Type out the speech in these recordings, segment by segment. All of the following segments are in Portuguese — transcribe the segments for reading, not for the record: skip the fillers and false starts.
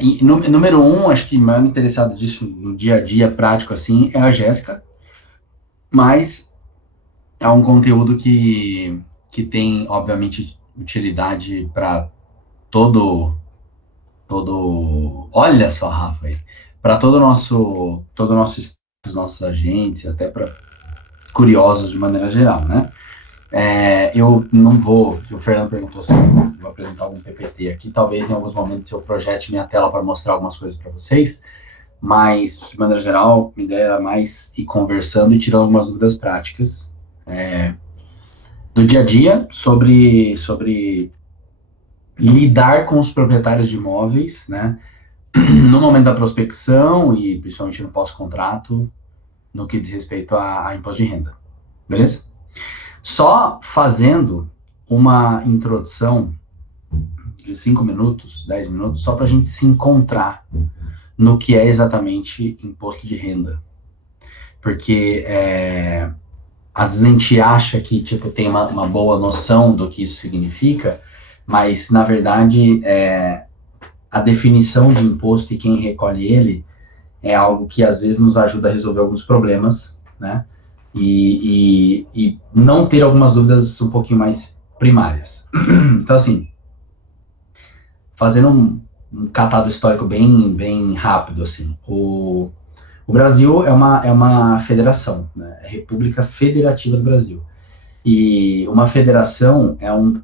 Número um, acho que mais interessado disso no dia a dia prático, assim, é a Jéssica, mas é um conteúdo que tem, obviamente, utilidade para olha só, Rafa, para todo o nosso staff, os nossos agentes, até para curiosos de maneira geral, né? Eu não vou, o Fernando perguntou se eu vou apresentar algum PPT aqui, talvez em alguns momentos eu projete minha tela para mostrar algumas coisas para vocês, mas, de maneira geral, a ideia era mais ir conversando e tirando algumas dúvidas práticas do dia a dia sobre lidar com os proprietários de imóveis, né? No momento da prospecção e principalmente no pós-contrato, no que diz respeito a imposto de renda, beleza? Só fazendo uma introdução de 5 minutos, 10 minutos, só para a gente se encontrar no que é exatamente imposto de renda. Porque às vezes a gente acha que tipo, tem uma boa noção do que isso significa, mas na verdade a definição de imposto e quem recolhe ele é algo que às vezes nos ajuda a resolver alguns problemas, né? E não ter algumas dúvidas um pouquinho mais primárias. Então, assim, fazendo um catado histórico bem rápido, assim, o Brasil é uma federação, né? É República Federativa do Brasil. E uma federação é um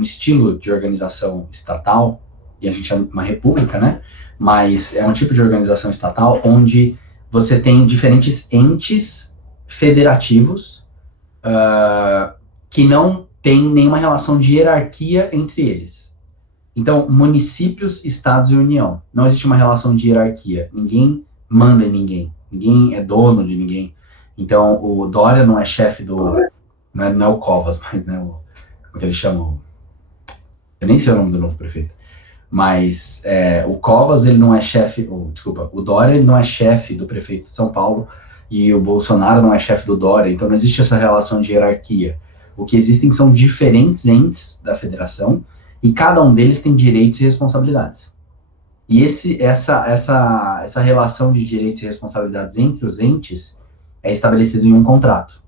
estilo de organização estatal, e a gente chama uma república, né? Mas é um tipo de organização estatal onde você tem diferentes entes federativos que não tem nenhuma relação de hierarquia entre eles. Então, municípios, estados e União. Não existe uma relação de hierarquia. Ninguém manda em ninguém. Ninguém é dono de ninguém. Então, o Dória não é chefe do... Não é o Covas, mas né, como que ele chama? Eu nem sei o nome do novo prefeito. Mas o Covas, ele não é chefe... o Dória, ele não é chefe do prefeito de São Paulo e o Bolsonaro não é chefe do Dória. Então, não existe essa relação de hierarquia. O que existem são diferentes entes da federação e cada um deles tem direitos e responsabilidades. E essa relação de direitos e responsabilidades entre os entes é estabelecido em um contrato.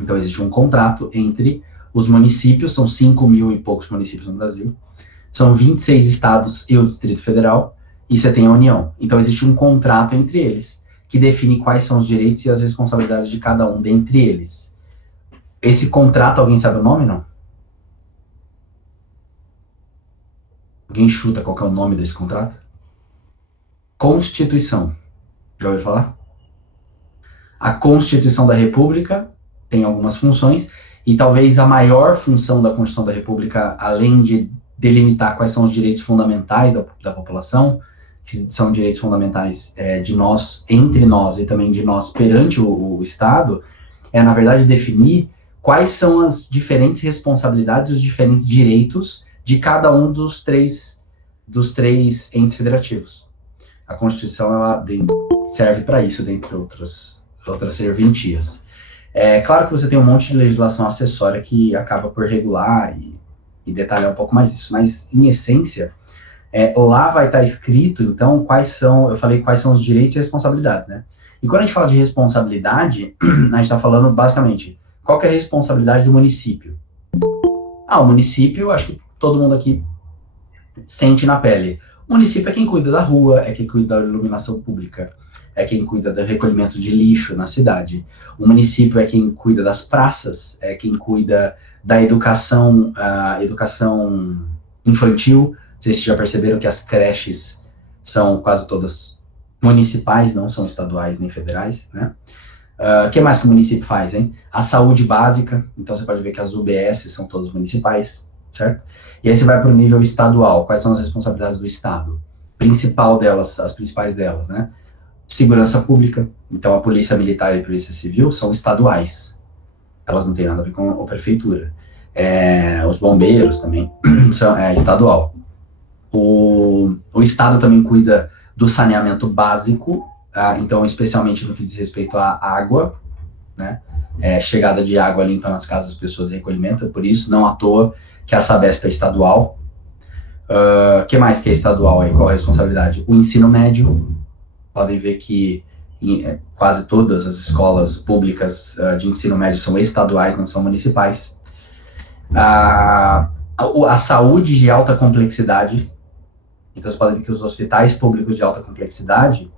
Então, existe um contrato entre os municípios, são 5 mil e poucos municípios no Brasil, são 26 estados e o Distrito Federal, e você tem a União. Então, existe um contrato entre eles, que define quais são os direitos e as responsabilidades de cada um dentre eles. Esse contrato, alguém sabe o nome, não? Alguém chuta qual que é o nome desse contrato? Constituição. Já ouviu falar? A Constituição da República tem algumas funções, e talvez a maior função da Constituição da República, além de delimitar quais são os direitos fundamentais da população, que são direitos fundamentais de nós, entre nós, e também de nós perante o Estado, na verdade, definir quais são as diferentes responsabilidades e os diferentes direitos de cada um dos três entes federativos. A Constituição ela serve para isso, dentre outras serventias. É claro que você tem um monte de legislação acessória que acaba por regular e detalhar um pouco mais isso, mas, em essência, lá vai estar escrito, então, eu falei quais são os direitos e responsabilidades, né? E quando a gente fala de responsabilidade, a gente está falando, basicamente, qual que é a responsabilidade do município? O município, acho que todo mundo aqui sente na pele. O município é quem cuida da rua, é quem cuida da iluminação pública, é quem cuida do recolhimento de lixo na cidade. O município é quem cuida das praças, é quem cuida da educação infantil. Não sei se já perceberam que as creches são quase todas municipais, não são estaduais nem federais, né? O que mais que o município faz, hein? A saúde básica, então você pode ver que as UBS são todas municipais, certo? E aí você vai para o nível estadual, quais são as responsabilidades do Estado? As principais delas, né? Segurança pública, então a Polícia Militar e a Polícia Civil são estaduais, elas não têm nada a ver com a prefeitura. Os bombeiros também são estadual. O Estado também cuida do saneamento básico, então especialmente no que diz respeito à água, né? Chegada de água limpa nas casas das pessoas e recolhimento, por isso não à toa que a Sabesp é estadual. O que mais que é estadual aí? Qual a responsabilidade? O ensino médio. Podem ver que quase todas as escolas públicas de ensino médio são estaduais, não são municipais. A saúde de alta complexidade. Então, você pode ver que os hospitais públicos de alta complexidade,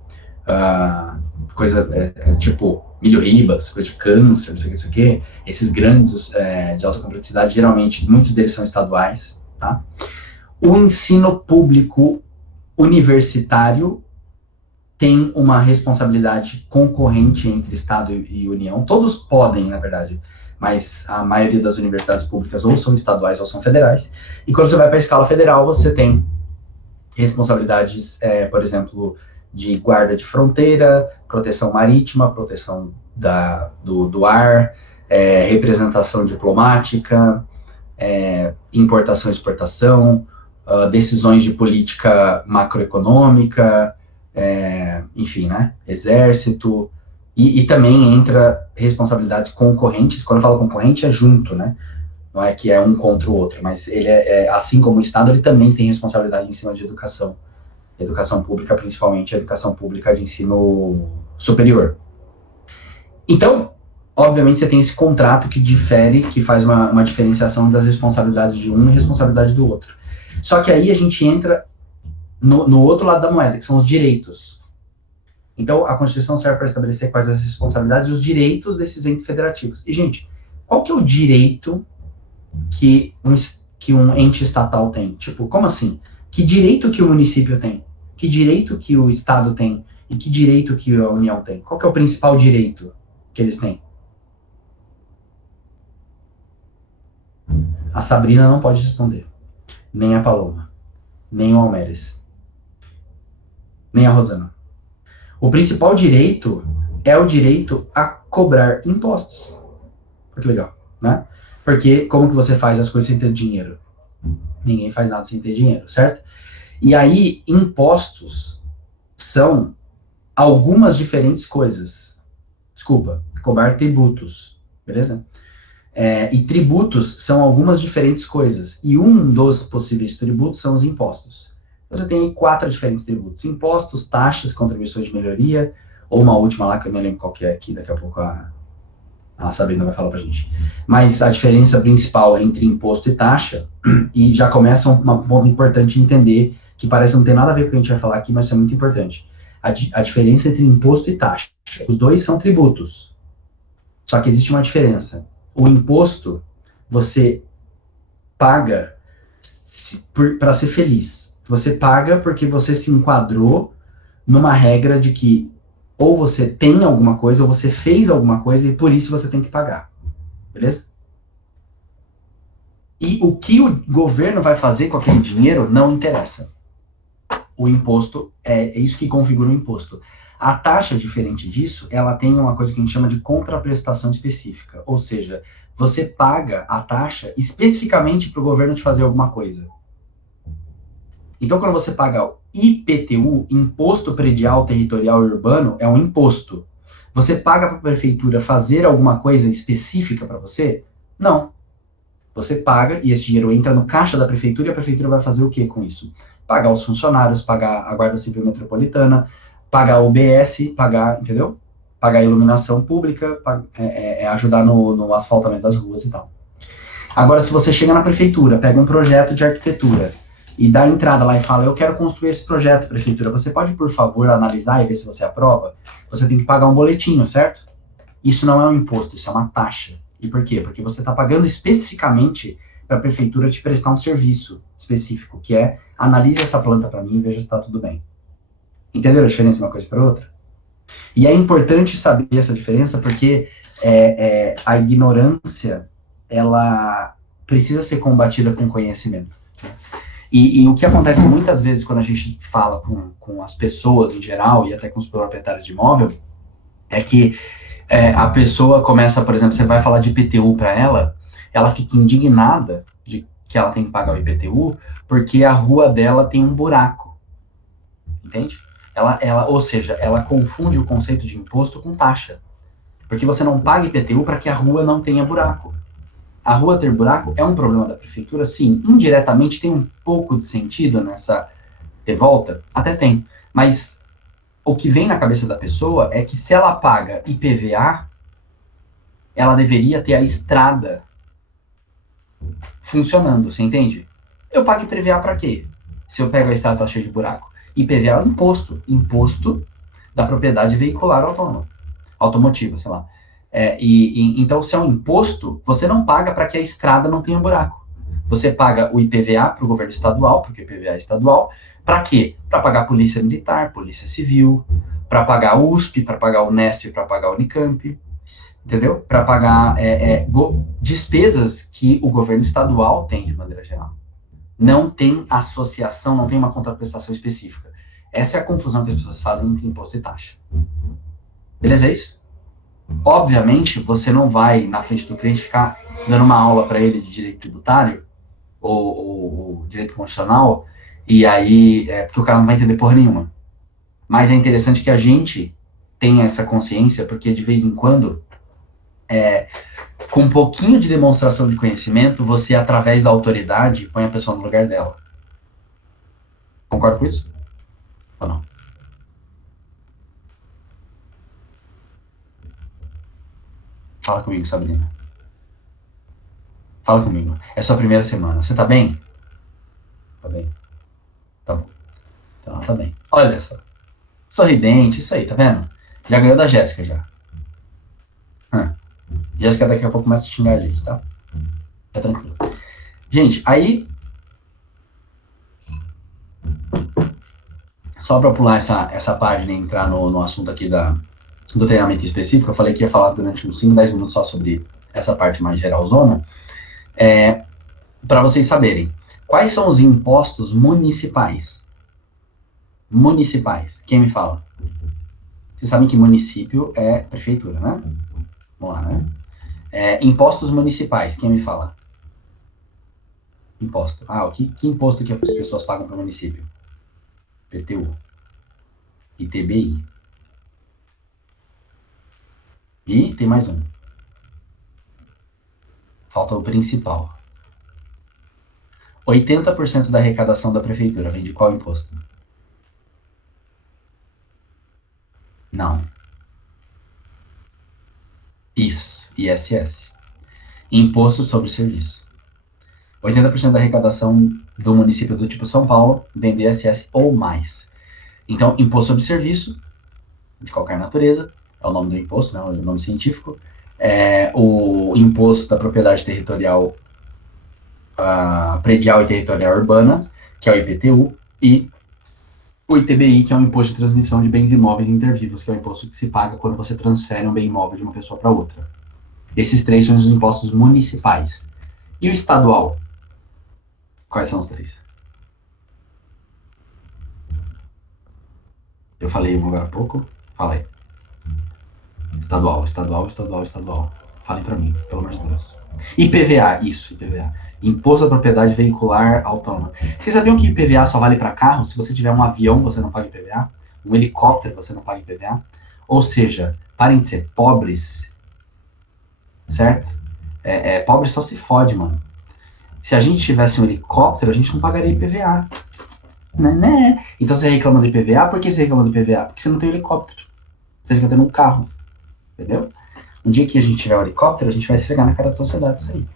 tipo milho-ribas, coisa de câncer, não sei o que, esses grandes de alta complexidade, geralmente, muitos deles são estaduais, tá? O ensino público universitário tem uma responsabilidade concorrente entre Estado e União. Todos podem, na verdade, mas a maioria das universidades públicas ou são estaduais ou são federais. E quando você vai para a escala federal, você tem responsabilidades, por exemplo, de guarda de fronteira, proteção marítima, proteção do ar, representação diplomática, importação e exportação, decisões de política macroeconômica, enfim, né, exército, e também entra responsabilidades concorrentes. Quando eu falo concorrente, é junto, né, não é que é um contra o outro, mas ele assim como o Estado, ele também tem responsabilidade em cima de educação pública, principalmente a educação pública de ensino superior. Então, obviamente, você tem esse contrato que difere, que faz uma diferenciação das responsabilidades de um e responsabilidade do outro. Só que aí a gente entra no outro lado da moeda, que são os direitos. Então, a Constituição serve para estabelecer quais as responsabilidades e os direitos desses entes federativos. E, gente, qual que é o direito que um ente estatal tem? Tipo, como assim? Que direito que o município tem? Que direito que o Estado tem? E que direito que a União tem? Qual que é o principal direito que eles têm? A Sabrina não pode responder. Nem a Paloma. Nem o Almeres. Nem a Rosana. O principal direito é o direito a cobrar impostos. Olha que legal, né? Porque como que você faz as coisas sem ter dinheiro? Ninguém faz nada sem ter dinheiro, certo? E aí, impostos são algumas diferentes coisas. Desculpa, cobrar tributos, beleza? E tributos são algumas diferentes coisas. E um dos possíveis tributos são os impostos. Você tem 4 diferentes tributos: impostos, taxas, contribuições de melhoria, ou uma última lá que eu não lembro qual que é aqui, daqui a pouco a Sabrina vai falar pra gente. Mas a diferença principal entre imposto e taxa, e já começa um ponto importante de entender, que parece não ter nada a ver com o que a gente vai falar aqui, mas é muito importante. A diferença entre imposto e taxa. Os dois são tributos. Só que existe uma diferença. O imposto, você paga para ser feliz. Você paga porque você se enquadrou numa regra de que ou você tem alguma coisa, ou você fez alguma coisa, e por isso você tem que pagar. Beleza? E o que o governo vai fazer com aquele dinheiro não interessa. O imposto é isso que configura o imposto. A taxa, diferente disso, ela tem uma coisa que a gente chama de contraprestação específica. Ou seja, você paga a taxa especificamente para o governo te fazer alguma coisa. Então, quando você paga o IPTU, Imposto Predial Territorial e Urbano, é um imposto. Você paga para a prefeitura fazer alguma coisa específica para você? Não. Você paga e esse dinheiro entra no caixa da prefeitura e a prefeitura vai fazer o que com isso? Pagar os funcionários, pagar a Guarda Civil Metropolitana, pagar o OBS, pagar, entendeu? Pagar a iluminação pública, ajudar no asfaltamento das ruas e tal. Agora, se você chega na prefeitura, pega um projeto de arquitetura e dá entrada lá e fala, eu quero construir esse projeto, prefeitura, você pode, por favor, analisar e ver se você aprova? Você tem que pagar um boletinho, certo? Isso não é um imposto, isso é uma taxa. E por quê? Porque você está pagando especificamente para a prefeitura te prestar um serviço específico, que é, analise essa planta para mim e veja se está tudo bem. Entenderam a diferença de uma coisa para outra? E é importante saber essa diferença porque a ignorância, ela precisa ser combatida com conhecimento. E o que acontece muitas vezes quando a gente fala com as pessoas em geral, e até com os proprietários de imóvel, é que a pessoa começa, por exemplo, você vai falar de IPTU para ela fica indignada de que ela tem que pagar o IPTU, porque a rua dela tem um buraco. Entende? Ou seja, ela confunde o conceito de imposto com taxa. Porque você não paga IPTU para que a rua não tenha buraco. a rua ter buraco é um problema da prefeitura? Sim. Indiretamente tem um pouco de sentido nessa revolta? Até tem. Mas o que vem na cabeça da pessoa é que se ela paga IPVA, ela deveria ter a estrada funcionando, você entende? Eu pago IPVA para quê? Se eu pego a estrada tá cheia de buraco. IPVA é um imposto da propriedade veicular autônoma, automotiva, sei lá. Então, se é um imposto, você não paga para que a estrada não tenha buraco. Você paga o IPVA para o governo estadual, porque o IPVA é estadual, para quê? Para pagar a polícia militar, polícia civil, para pagar a USP, para pagar o Unesp, para pagar a Unicamp, entendeu? Para pagar despesas que o governo estadual tem de maneira geral. Não tem associação, não tem uma contraprestação específica. Essa é a confusão que as pessoas fazem entre imposto e taxa. Beleza, é isso? Obviamente, você não vai na frente do cliente ficar dando uma aula para ele de direito tributário ou direito constitucional, e aí, porque o cara não vai entender porra nenhuma. Mas é interessante que a gente tenha essa consciência, porque de vez em quando, com um pouquinho de demonstração de conhecimento, você, através da autoridade, põe a pessoa no lugar dela. Concorda com isso? Ou não? Fala comigo, Sabrina. Fala comigo. É sua primeira semana. Você tá bem? Tá bem? Tá bom. Então, tá bem. Olha só. Sorridente, isso aí, tá vendo? Já ganhou da Jéssica, já. Jéssica daqui a pouco começa a xingar a gente, tá? Tá tranquilo. Gente, aí... Só pra pular essa página e entrar no assunto aqui do treinamento específico, eu falei que ia falar durante uns 5, 10 minutos só sobre essa parte mais geralzona. Para vocês saberem, quais são os impostos municipais? Municipais. Quem me fala? Vocês sabem que município é prefeitura, né? Vamos lá, né? Impostos municipais. Quem me fala? Imposto. Que imposto que as pessoas pagam para o município? PTU. ITBI. E tem mais um. Falta o principal. 80% da arrecadação da prefeitura vem de qual imposto? Não. Isso, ISS. Imposto sobre Serviço. 80% da arrecadação do município do tipo São Paulo vem do ISS ou mais. Então, Imposto sobre Serviço, de qualquer natureza, é o nome do imposto, né, o nome científico. O Imposto da Propriedade Territorial Predial e Territorial Urbana, que é o IPTU, e o ITBI, que é o Imposto de Transmissão de Bens Imóveis Intervivos, que é o imposto que se paga quando você transfere um bem imóvel de uma pessoa para outra. Esses 3 são os impostos municipais. E o estadual? Quais são os 3? Eu falei um agora há pouco? Fala aí. Estadual. Falem para mim, pelo amor de Deus. IPVA, isso, IPVA. Imposto da Propriedade Veicular Autônoma. Vocês sabiam que IPVA só vale para carro? Se você tiver um avião, você não paga IPVA. Um helicóptero, você não paga IPVA. Ou seja, parem de ser pobres, certo? Pobre só se fode, mano. Se a gente tivesse um helicóptero, a gente não pagaria IPVA. Né? Então você reclama do IPVA, por que você reclama do IPVA? Porque você não tem helicóptero. Você fica tendo um carro. Entendeu? Um dia que a gente tiver um helicóptero, a gente vai esfregar na cara da sociedade isso aí.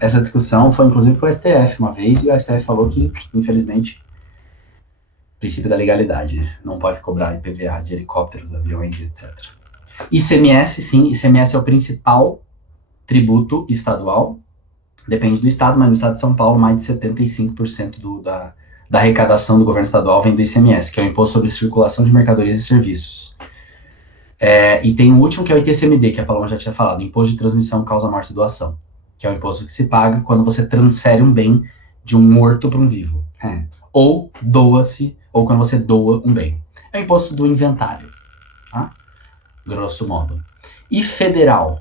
Essa discussão foi inclusive com o STF uma vez, e o STF falou que, infelizmente, princípio da legalidade, não pode cobrar IPVA de helicópteros, aviões, etc. ICMS, sim, ICMS é o principal tributo estadual, depende do estado, mas no estado de São Paulo, mais de 75% da arrecadação do governo estadual vem do ICMS, que é o Imposto sobre Circulação de Mercadorias e Serviços. E tem o último, que é o ITCMD, que a Paloma já tinha falado, Imposto de Transmissão Causa Morte e Doação, que é o imposto que se paga quando você transfere um bem de um morto para um vivo. Ou doa-se, ou quando você doa um bem. É o imposto do inventário, tá? Grosso modo. E federal?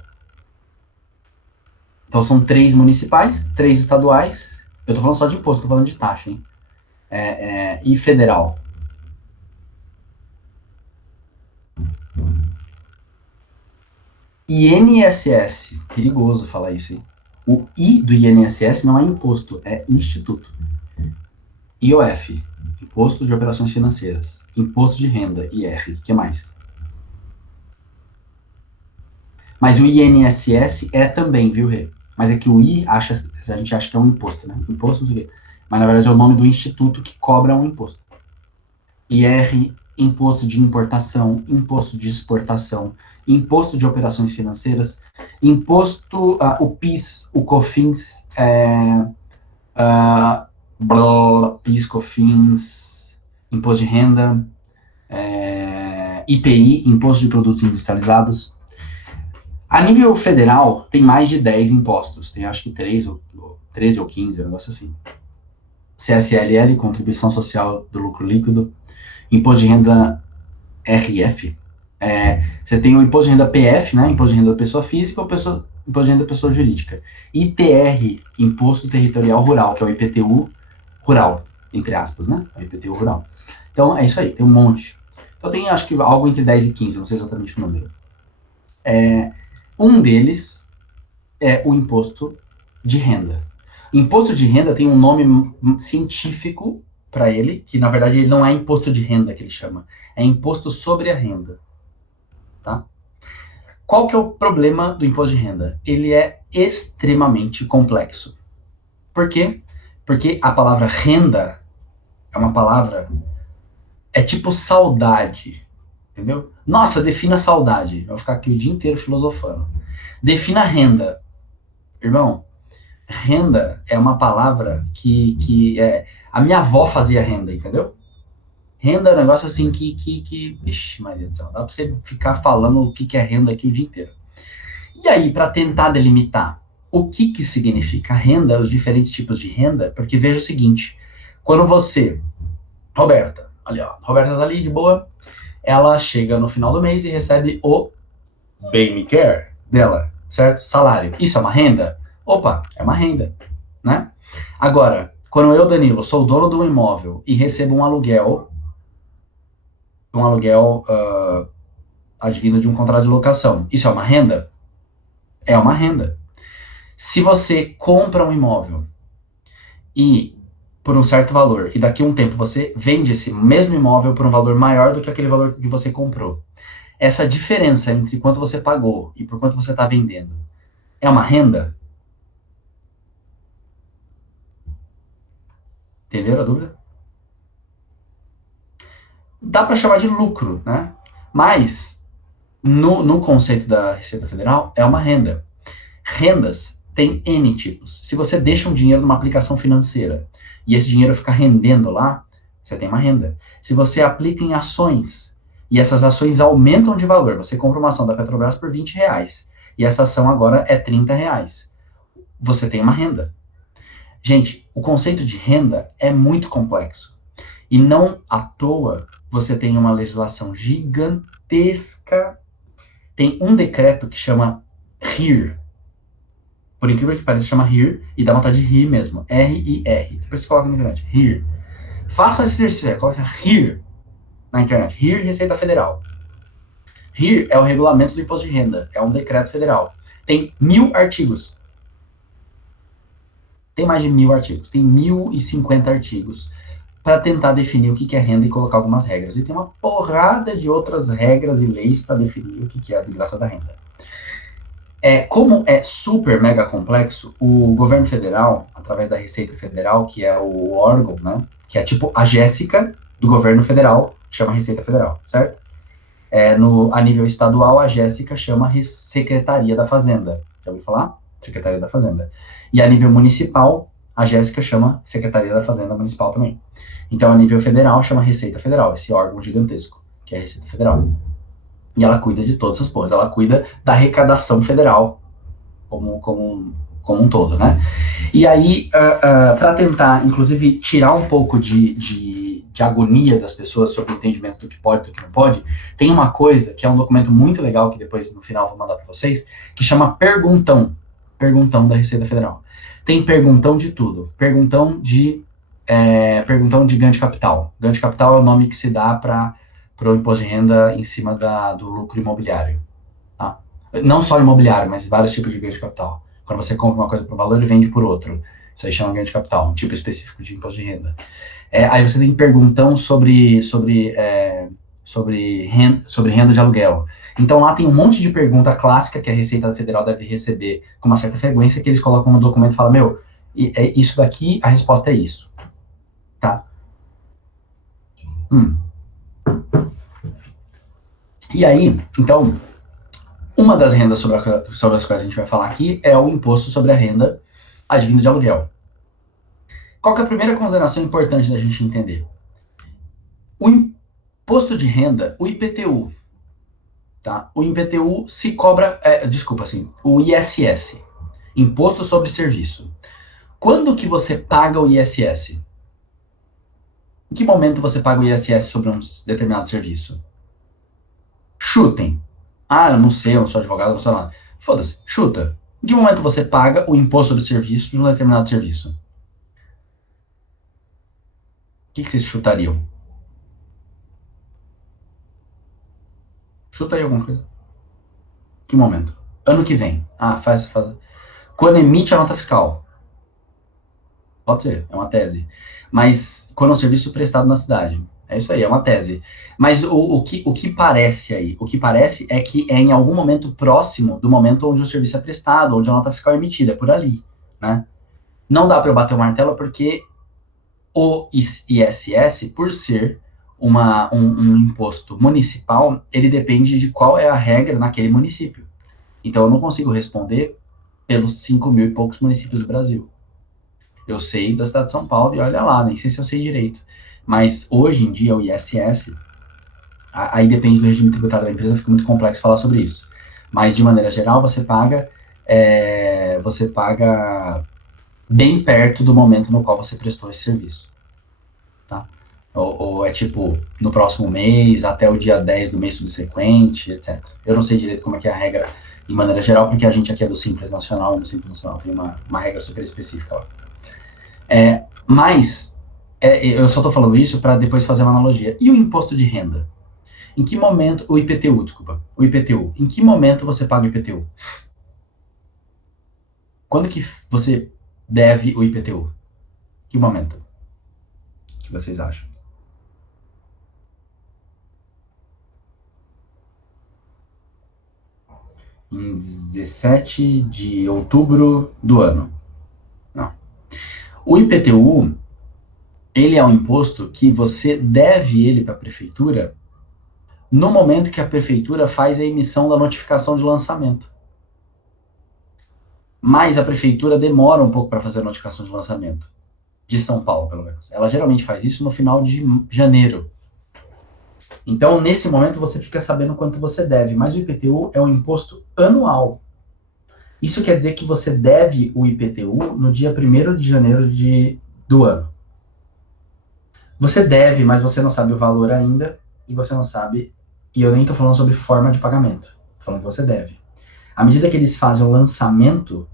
Então são 3 municipais, 3 estaduais. Eu tô falando só de imposto, tô falando de taxa, hein? E federal? INSS, perigoso falar isso, hein? O I do INSS não é imposto, é instituto. IOF, Imposto de Operações Financeiras. Imposto de Renda, IR, o que mais? Mas o INSS é também, viu, Rê? Mas é que o I, a gente acha que é um imposto, né? Imposto, não sei o quê. Mas na verdade é o nome do instituto que cobra um imposto. IR, Imposto de Importação, Imposto de Exportação, Imposto de Operações Financeiras, Imposto, o PIS, o COFINS, PIS, COFINS, Imposto de Renda, IPI, Imposto de Produtos Industrializados. A nível federal, tem mais de 10 impostos. Tem acho que 13 ou 15, um negócio assim. CSLL, Contribuição Social do Lucro Líquido. Imposto de Renda RF. Você tem o Imposto de Renda PF, né? Imposto de Renda da Pessoa Física ou Imposto de Renda da Pessoa Jurídica. ITR, Imposto Territorial Rural, que é o IPTU Rural, entre aspas, né? É o IPTU Rural. Então, é isso aí, tem um monte. Então, tem acho que algo entre 10 e 15, não sei exatamente o número. Um deles é o imposto de renda. Imposto de renda tem um nome científico para ele, que na verdade ele não é imposto de renda que ele chama, é imposto sobre a renda. Tá? Qual que é o problema do imposto de renda? Ele é extremamente complexo. Por quê? Porque a palavra renda é uma palavra, é tipo saudade, entendeu? Nossa, defina saudade. Eu vou ficar aqui o dia inteiro filosofando. Defina renda. Irmão, renda é uma palavra que a minha avó fazia renda, entendeu? Renda é um negócio assim que ixi, Maria do céu, dá pra você ficar falando o que é renda aqui o dia inteiro. E aí, para tentar delimitar o que significa renda, os diferentes tipos de renda, porque veja o seguinte, quando você, Roberta, ali ó, Roberta tá ali de boa, ela chega no final do mês e recebe o bem me quer dela, certo? Salário. Isso é uma renda? Opa, é uma renda, né? Agora, quando eu, Danilo, sou o dono do imóvel e recebo um aluguel advindo de um contrato de locação, isso é uma renda? É uma renda. Se você compra um imóvel e por um certo valor, e daqui a um tempo você vende esse mesmo imóvel por um valor maior do que aquele valor que você comprou, essa diferença entre quanto você pagou e por quanto você está vendendo é uma renda? Entenderam a dúvida? Dá para chamar de lucro, né? Mas, no conceito da Receita Federal, é uma renda. Rendas tem N tipos. Se você deixa um dinheiro numa aplicação financeira e esse dinheiro fica rendendo lá, você tem uma renda. Se você aplica em ações e essas ações aumentam de valor, você compra uma ação da Petrobras por R$ 20 e essa ação agora é R$ 30, você tem uma renda. Gente, o conceito de renda é muito complexo. E não à toa você tem uma legislação gigantesca. Tem um decreto que chama RIR. Por incrível que pareça, chama RIR e dá vontade de rir mesmo. R-I-R. Depois você coloca na internet. RIR. Faça esse exercício. Coloca RIR na internet. RIR, Receita Federal. RIR é o regulamento do imposto de renda. É um decreto federal. Tem 1.000 artigos. Tem mais de 1.000 artigos. Tem 1.050 artigos para tentar definir o que é renda e colocar algumas regras. E tem uma porrada de outras regras e leis para definir o que é a desgraça da renda. Como é super mega complexo, o governo federal, através da Receita Federal, que é o órgão, né, que é tipo a Jéssica do governo federal, chama Receita Federal, certo? A nível estadual, a Jéssica chama Secretaria da Fazenda. Já ouviu falar? Secretaria da Fazenda. E a nível municipal, a Jéssica chama Secretaria da Fazenda Municipal também. Então, a nível federal, chama Receita Federal, esse órgão gigantesco, que é a Receita Federal. E ela cuida de todas essas coisas, ela cuida da arrecadação federal como um todo, né? E aí, para tentar, inclusive, tirar um pouco de agonia das pessoas sobre o entendimento do que pode e do que não pode, tem uma coisa que é um documento muito legal, que depois, no final, vou mandar para vocês, que chama Perguntão da Receita Federal. Tem perguntão de tudo. Perguntão de ganho de capital. Ganho de capital é o nome que se dá para o imposto de renda em cima do lucro imobiliário. Tá? Não só imobiliário, mas vários tipos de ganho de capital. Quando você compra uma coisa por valor e vende por outro. Isso aí chama ganho de capital, um tipo específico de imposto de renda. Aí você tem perguntão sobre renda de aluguel. Então lá tem um monte de pergunta clássica que a Receita Federal deve receber com uma certa frequência, que eles colocam no documento e falam, isso daqui, a resposta é isso. Tá? E aí, então, uma das rendas sobre as quais a gente vai falar aqui é o imposto sobre a renda advinda de aluguel. Qual que é a primeira consideração importante da gente entender? O imposto de renda, o IPTU, tá? O IPTU se cobra, o ISS, Imposto sobre Serviço. Quando que você paga o ISS? Em que momento você paga o ISS sobre um determinado serviço? Chutem. Eu não sei, eu não sou advogado, não sei nada. Foda-se, chuta. Em que momento você paga o imposto sobre serviço de um determinado serviço? O que vocês chutariam? Chuta aí alguma coisa. Que momento? Ano que vem. Faz. Quando emite a nota fiscal. Pode ser, é uma tese. Mas quando é um serviço prestado na cidade. É isso aí, é uma tese. Mas o que parece aí? O que parece é que é em algum momento próximo do momento onde o serviço é prestado, onde a nota fiscal é emitida, é por ali, né? Não dá para eu bater o martelo porque o ISS, por ser um imposto municipal, ele depende de qual é a regra naquele município. Então eu não consigo responder pelos 5 mil e poucos municípios do Brasil. Eu sei da cidade de São Paulo e olha lá, nem sei se eu sei direito. Mas hoje em dia o ISS, aí depende do regime tributário da empresa, fica muito complexo falar sobre isso. Mas de maneira geral você paga bem perto do momento no qual você prestou esse serviço. Tá? Ou é tipo no próximo mês, até o dia 10 do mês subsequente, etc. Eu não sei direito como é que é a regra de maneira geral, porque a gente aqui é do Simples Nacional, e no Simples Nacional tem uma regra super específica lá. Mas eu só estou falando isso para depois fazer uma analogia. E o imposto de renda? Em que momento, o IPTU, em que momento você paga o IPTU? Quando que você deve o IPTU? Que momento? O que vocês acham? Em 17 de outubro do ano. Não. O IPTU, ele é um imposto que você deve ele para a prefeitura no momento que a prefeitura faz a emissão da notificação de lançamento. Mas a prefeitura demora um pouco para fazer a notificação de lançamento. De São Paulo, pelo menos. Ela geralmente faz isso no final de janeiro. Então, nesse momento, você fica sabendo quanto você deve. Mas o IPTU é um imposto anual. Isso quer dizer que você deve o IPTU no dia 1º de janeiro do ano. Você deve, mas você não sabe o valor ainda. E você não sabe... E eu nem estou falando sobre forma de pagamento. Estou falando que você deve. À medida que eles fazem o lançamento,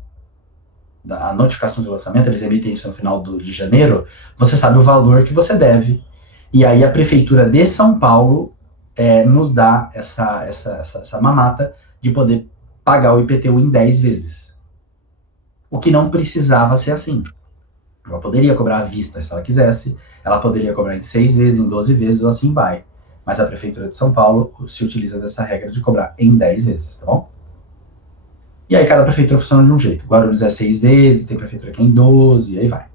a notificação de lançamento, eles emitem isso no final de janeiro, você sabe o valor que você deve. E aí a Prefeitura de São Paulo nos dá essa mamata de poder pagar o IPTU em 10 vezes. O que não precisava ser assim. Ela poderia cobrar à vista se ela quisesse, ela poderia cobrar em 6 vezes, em 12 vezes, ou assim vai. Mas a Prefeitura de São Paulo se utiliza dessa regra de cobrar em 10 vezes, tá bom? E aí cada prefeitura funciona de um jeito. Guarulhos é 6 vezes, tem prefeitura que é em 12, e aí vai.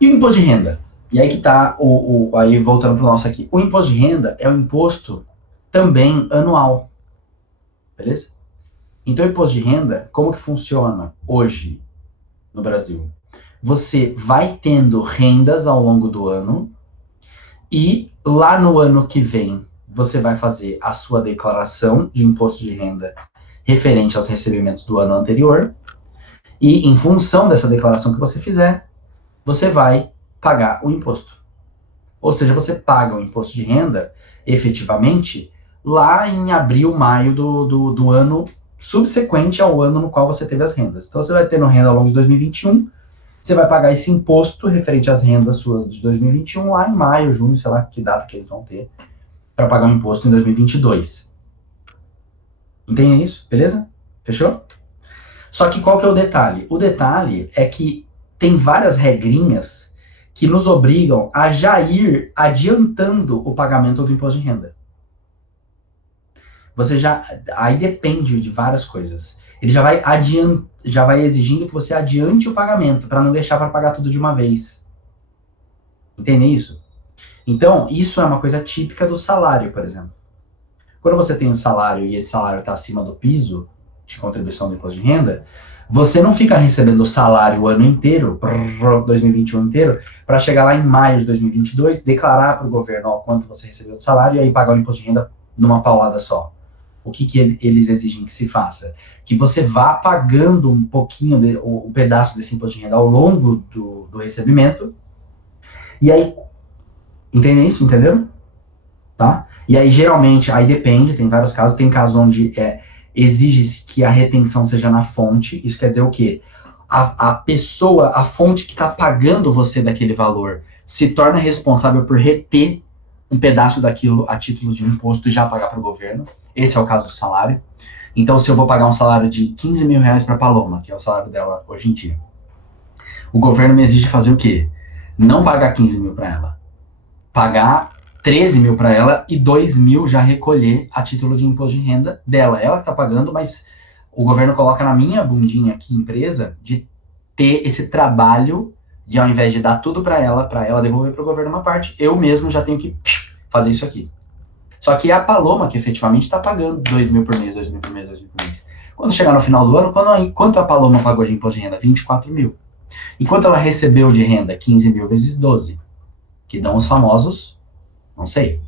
E o imposto de renda? E aí que tá, aí voltando pro nosso aqui. O imposto de renda é um imposto também anual. Beleza? Então o imposto de renda, como que funciona hoje no Brasil? Você vai tendo rendas ao longo do ano e lá no ano que vem você vai fazer a sua declaração de imposto de renda referente aos recebimentos do ano anterior, e em função dessa declaração que você fizer, você vai pagar o imposto. Ou seja, você paga o imposto de renda, efetivamente, lá em abril, maio do ano subsequente ao ano no qual você teve as rendas. Então, você vai tendo renda ao longo de 2021, você vai pagar esse imposto referente às rendas suas de 2021 lá em maio, junho, sei lá que data que eles vão ter, para pagar o imposto em 2022. Entende isso? Beleza? Fechou? Só que qual que é o detalhe? O detalhe é que tem várias regrinhas que nos obrigam a já ir adiantando o pagamento do imposto de renda. Você já. Aí depende de várias coisas. Ele já vai exigindo que você adiante o pagamento, para não deixar para pagar tudo de uma vez. Entende isso? Então, isso é uma coisa típica do salário, por exemplo. Quando você tem um salário e esse salário está acima do piso de contribuição do imposto de renda, você não fica recebendo o salário o ano inteiro, 2021 inteiro, para chegar lá em maio de 2022, declarar para o governo ó, quanto você recebeu de salário e aí pagar o imposto de renda numa paulada só. O que eles exigem que se faça? Que você vá pagando um pouquinho, o pedaço desse imposto de renda ao longo do recebimento, e aí, entende isso? Entenderam? Tá? E aí, geralmente, aí depende, tem vários casos, tem casos onde exige-se que a retenção seja na fonte, isso quer dizer o quê? A pessoa, a fonte que está pagando você daquele valor, se torna responsável por reter um pedaço daquilo a título de imposto e já pagar para o governo. Esse é o caso do salário. Então, se eu vou pagar um salário de 15 mil reais para a Paloma, que é o salário dela hoje em dia, o governo me exige fazer o quê? Não pagar 15 mil para ela, pagar 13 mil para ela e 2 mil já recolher a título de imposto de renda dela. Ela que está pagando, mas o governo coloca na minha bundinha aqui, empresa, de ter esse trabalho de, ao invés de dar tudo para ela devolver para o governo uma parte, eu mesmo já tenho que fazer isso aqui. Só que é a Paloma que efetivamente está pagando 2 mil por mês, 2 mil por mês, 2 mil por mês. Quando chegar no final do ano, quanto a Paloma pagou de imposto de renda? 24 mil. E quanto ela recebeu de renda? 15 mil vezes 12, que dão os famosos, não sei,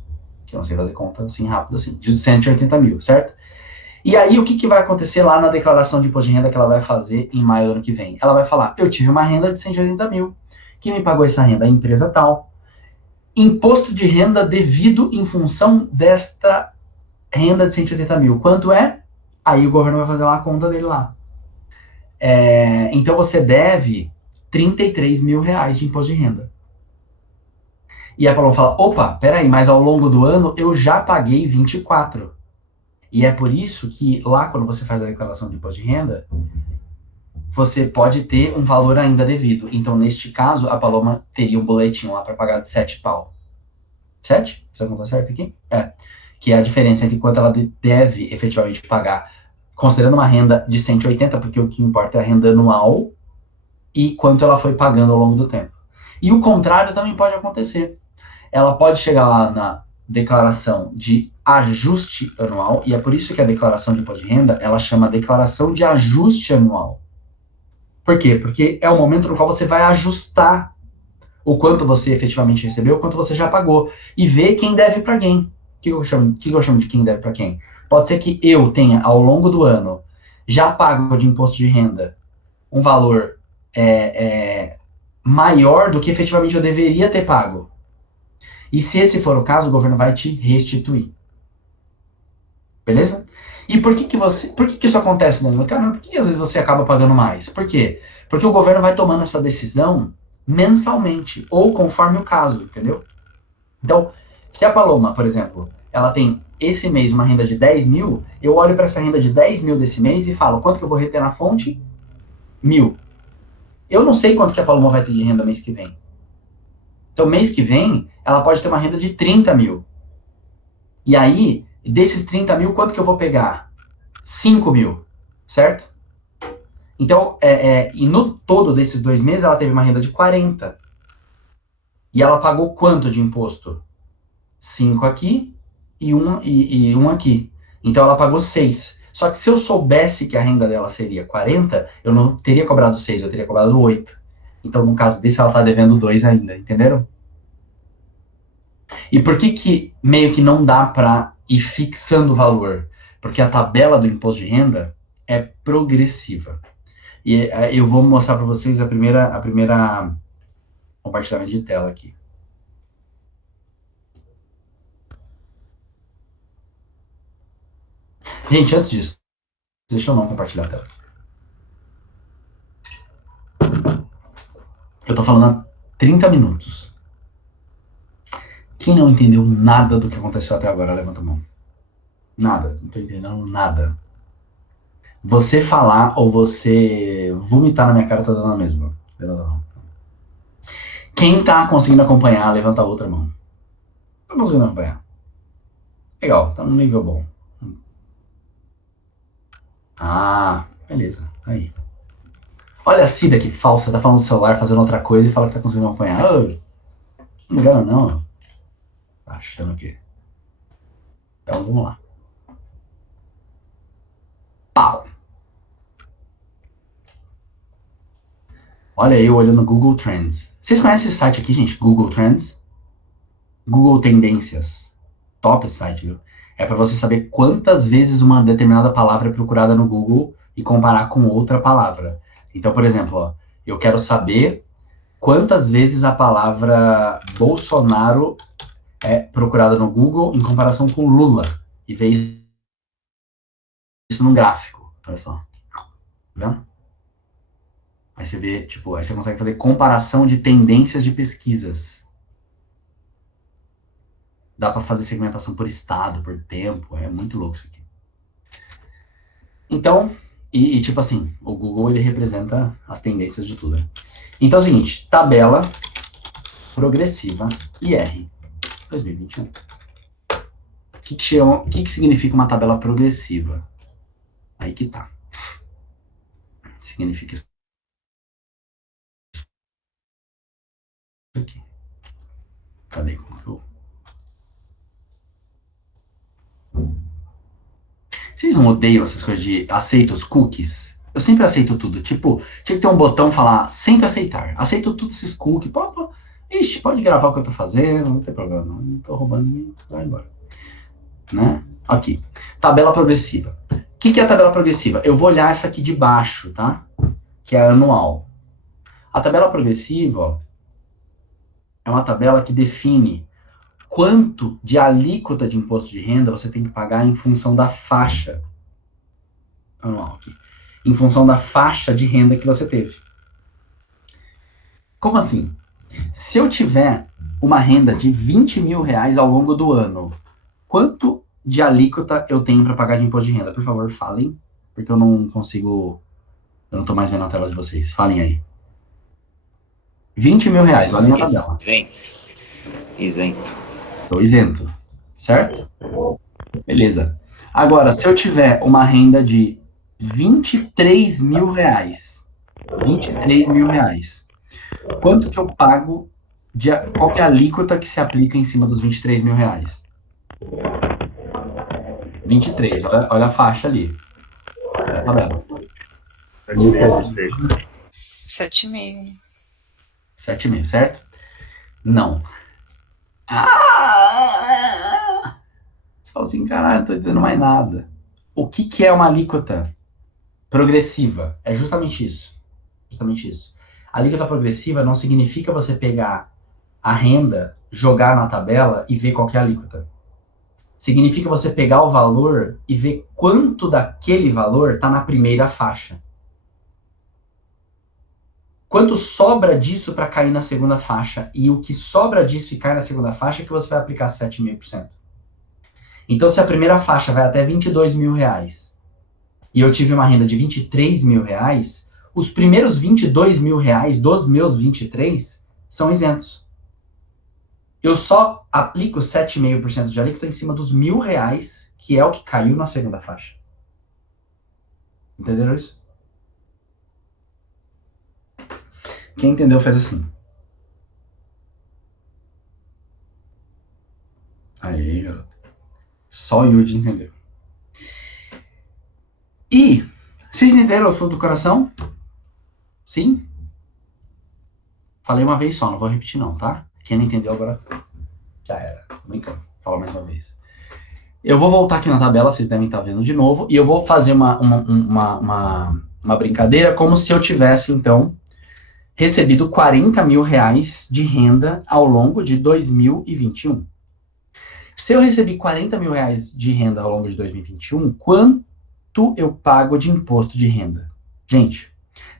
que eu não sei fazer conta assim rápido assim, de 180 mil, certo? E aí, o que vai acontecer lá na declaração de imposto de renda que ela vai fazer em maio do ano que vem? Ela vai falar, eu tive uma renda de 180 mil. Quem me pagou essa renda? A empresa tal. Imposto de renda devido em função desta renda de 180 mil. Quanto é? Aí o governo vai fazer lá a conta dele lá. Então você deve 33 mil reais de imposto de renda. E a Paloma fala, opa, peraí, mas ao longo do ano eu já paguei 24. E é por isso que lá quando você faz a declaração de imposto de renda, você pode ter um valor ainda devido. Então, neste caso, a Paloma teria um boletim lá para pagar de 7 pau. 7? Você conta certo aqui? Que é a diferença entre quanto ela deve efetivamente pagar, considerando uma renda de 180, porque o que importa é a renda anual, e quanto ela foi pagando ao longo do tempo. E o contrário também pode acontecer. Ela pode chegar lá na declaração de ajuste anual, e é por isso que a declaração de imposto de renda, ela chama declaração de ajuste anual. Por quê? Porque é o momento no qual você vai ajustar o quanto você efetivamente recebeu, o quanto você já pagou, e ver quem deve para quem. O que eu chamo de quem deve para quem? Pode ser que eu tenha, ao longo do ano, já pago de imposto de renda um valor maior do que efetivamente eu deveria ter pago. E se esse for o caso, o governo vai te restituir. Beleza? E por que isso acontece, Danilo? Cara, por que às vezes você acaba pagando mais? Por quê? Porque o governo vai tomando essa decisão mensalmente, ou conforme o caso, entendeu? Então, se a Paloma, por exemplo, ela tem esse mês uma renda de 10 mil, eu olho para essa renda de 10 mil desse mês e falo, quanto que eu vou reter na fonte? 1.000. Eu não sei quanto que a Paloma vai ter de renda mês que vem. Então, mês que vem, ela pode ter uma renda de 30 mil. E aí, desses 30 mil, quanto que eu vou pegar? 5 mil, certo? Então, e no todo desses 2 meses, ela teve uma renda de 40. E ela pagou quanto de imposto? 5 aqui e um aqui. Então, ela pagou 6. Só que se eu soubesse que a renda dela seria 40, eu não teria cobrado 6, eu teria cobrado 8. Então, no caso desse, ela está devendo 2 ainda, entenderam? E por que meio que não dá para ir fixando o valor? Porque a tabela do imposto de renda é progressiva. E eu vou mostrar para vocês a primeira compartilhamento de tela aqui. Gente, antes disso, deixa eu não compartilhar a tela. Eu tô falando há 30 minutos. Quem não entendeu nada do que aconteceu até agora, levanta a mão. Nada, não tô entendendo nada. Você falar ou você vomitar na minha cara tá dando a mesma. Quem tá conseguindo acompanhar, levanta a outra mão. Tá conseguindo acompanhar. Legal, tá num nível bom. Ah, beleza. Aí. Olha a Cida que falsa, tá falando no celular, fazendo outra coisa e fala que tá conseguindo acompanhar. Oh, não engano não. Tá achando que... Então vamos lá. Pau. Olha aí, eu olhando no Google Trends. Vocês conhecem esse site aqui, gente? Google Trends? Google Tendências. Top site, viu? É para você saber quantas vezes uma determinada palavra é procurada no Google e comparar com outra palavra. Então, por exemplo, ó, eu quero saber quantas vezes a palavra Bolsonaro é procurada no Google em comparação com Lula. E ver isso num gráfico. Olha só. Tá vendo? Aí você vê, tipo, aí você consegue fazer comparação de tendências de pesquisas. Dá para fazer segmentação por estado, por tempo. É muito louco isso aqui. Então, tipo assim, o Google ele representa as tendências de tudo. Né? Então é o seguinte, tabela progressiva IR 2021. O que significa uma tabela progressiva? Aí que tá. Significa isso aqui. Cadê? Como que eu... Vocês não odeiam essas coisas de aceita os cookies? Eu sempre aceito tudo. Tipo, tinha que ter um botão falar sempre aceitar. Aceito tudo esses cookies. Ixi, pode gravar o que eu tô fazendo, não tem problema. Não tô roubando ninguém. Vai embora. Né? Aqui. Tabela progressiva. O que é a tabela progressiva? Eu vou olhar essa aqui de baixo, tá? Que é anual. A tabela progressiva ó, é uma tabela que define quanto de alíquota de imposto de renda você tem que pagar em função da faixa anual aqui. Em função da faixa de renda que você teve. Como assim? Se eu tiver uma renda de 20 mil reais ao longo do ano, quanto de alíquota eu tenho para pagar de imposto de renda? Por favor, falem, porque eu não consigo... Eu não estou mais vendo a tela de vocês. Falem aí. 20 mil reais, olha a minha tabela. Isento. Estou isento, certo? Beleza. Agora, se eu tiver uma renda de 23 mil reais, 23 mil reais, quanto que eu pago, qual que é a alíquota que se aplica em cima dos 23 mil reais? 23, olha a faixa ali. Olha a tabela. 7,5. 7,5, certo? Não. Você fala assim, caralho, não tô entendendo mais nada. O que é uma alíquota progressiva? É justamente isso. Justamente isso. A alíquota progressiva não significa você pegar a renda, jogar na tabela e ver qual que é a alíquota. Significa você pegar o valor e ver quanto daquele valor está na primeira faixa. Quanto sobra disso para cair na segunda faixa? E o que sobra disso e cai na segunda faixa é que você vai aplicar 7,5%. Então, se a primeira faixa vai até 22 mil reais e eu tive uma renda de 23 mil reais, os primeiros 22 mil reais dos meus 23 são isentos. Eu só aplico 7,5% de alíquota em cima dos R$ 1.000, que é o que caiu na segunda faixa. Entenderam isso? Quem entendeu faz assim. Aí, garoto. Só o Yuji entendeu. E, vocês entenderam o fundo do coração? Sim? Falei uma vez só, não vou repetir não, tá? Quem não entendeu agora, já era. Tô brincando. Fala mais uma vez. Eu vou voltar aqui na tabela, vocês devem estar vendo de novo, e eu vou fazer uma brincadeira como se eu tivesse, então, recebido 40 mil reais de renda ao longo de 2021. Se eu recebi 40 mil reais de renda ao longo de 2021, quanto eu pago de imposto de renda? Gente,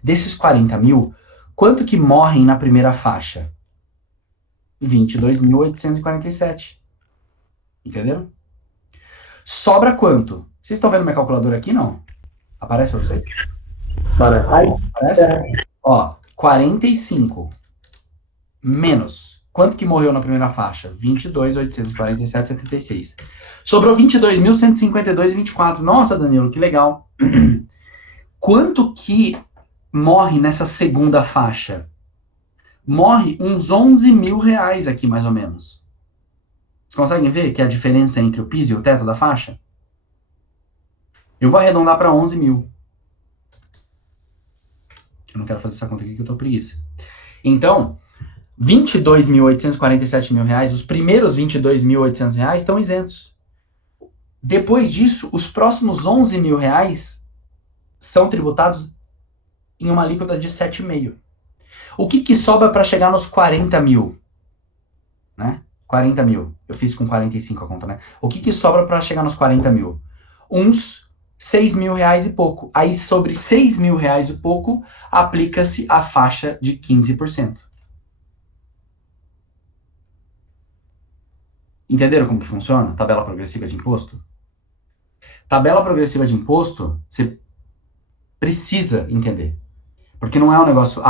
desses 40 mil, quanto que morrem na primeira faixa? 22.847. Entenderam? Sobra quanto? Vocês estão vendo minha calculadora aqui, não? Aparece pra vocês? Parece. Aparece? Ó, 45 menos. Quanto que morreu na primeira faixa? 22.847,76. Sobrou 22.152,24. Nossa, Danilo, que legal. Quanto que morre nessa segunda faixa? Morre uns 11 mil reais aqui, mais ou menos. Vocês conseguem ver que é a diferença entre o piso e o teto da faixa? Eu vou arredondar para 11 mil. Eu não quero fazer essa conta aqui que eu tô preguiça. Então, 22.847 mil reais, os primeiros 22.800 reais estão isentos. Depois disso, os próximos 11 mil reais são tributados em uma alíquota de 7,5%. O que sobra para chegar nos 40 mil? Né? 40 mil. Eu fiz com 45 a conta, né? O que sobra para chegar nos 40 mil? Uns 6 mil reais e pouco. Aí, sobre 6 mil reais e pouco, aplica-se a faixa de 15%. Entenderam como que funciona? Tabela progressiva de imposto? Tabela progressiva de imposto, você precisa entender. Porque não é um negócio,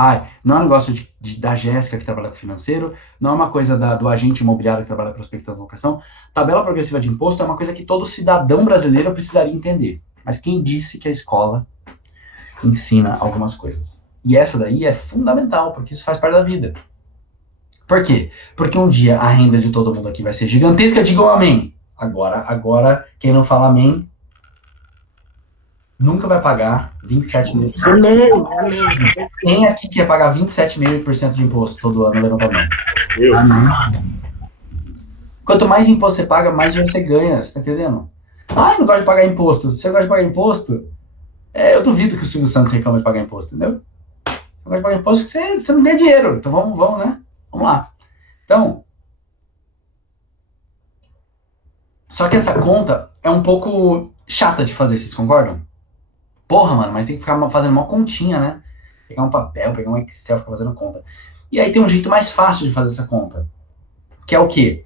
não é um negócio da Jéssica que trabalha com financeiro, não é uma coisa do agente imobiliário que trabalha prospectando locação. Tabela progressiva de imposto é uma coisa que todo cidadão brasileiro precisaria entender. Mas quem disse que a escola ensina algumas coisas? E essa daí é fundamental, porque isso faz parte da vida. Por quê? Porque um dia a renda de todo mundo aqui vai ser gigantesca, digam amém. Agora, quem não fala amém, nunca vai pagar 27,5%. Amém. Quem aqui quer pagar 27,5% de imposto todo ano? Levanta a mão. Eu. Amém. Quanto mais imposto você paga, mais dinheiro você ganha, você tá entendendo? Eu não gosto de pagar imposto. Se você gosta de pagar imposto, eu duvido que o Silvio Santos reclama de pagar imposto, entendeu? Você gosta de pagar imposto porque você não ganha dinheiro. Então vamos, né? Vamos lá. Então, só que essa conta é um pouco chata de fazer, vocês concordam? Porra, mano, mas tem que ficar fazendo uma continha, né? Pegar um papel, pegar um Excel, ficar fazendo conta. E aí tem um jeito mais fácil de fazer essa conta. Que é o quê?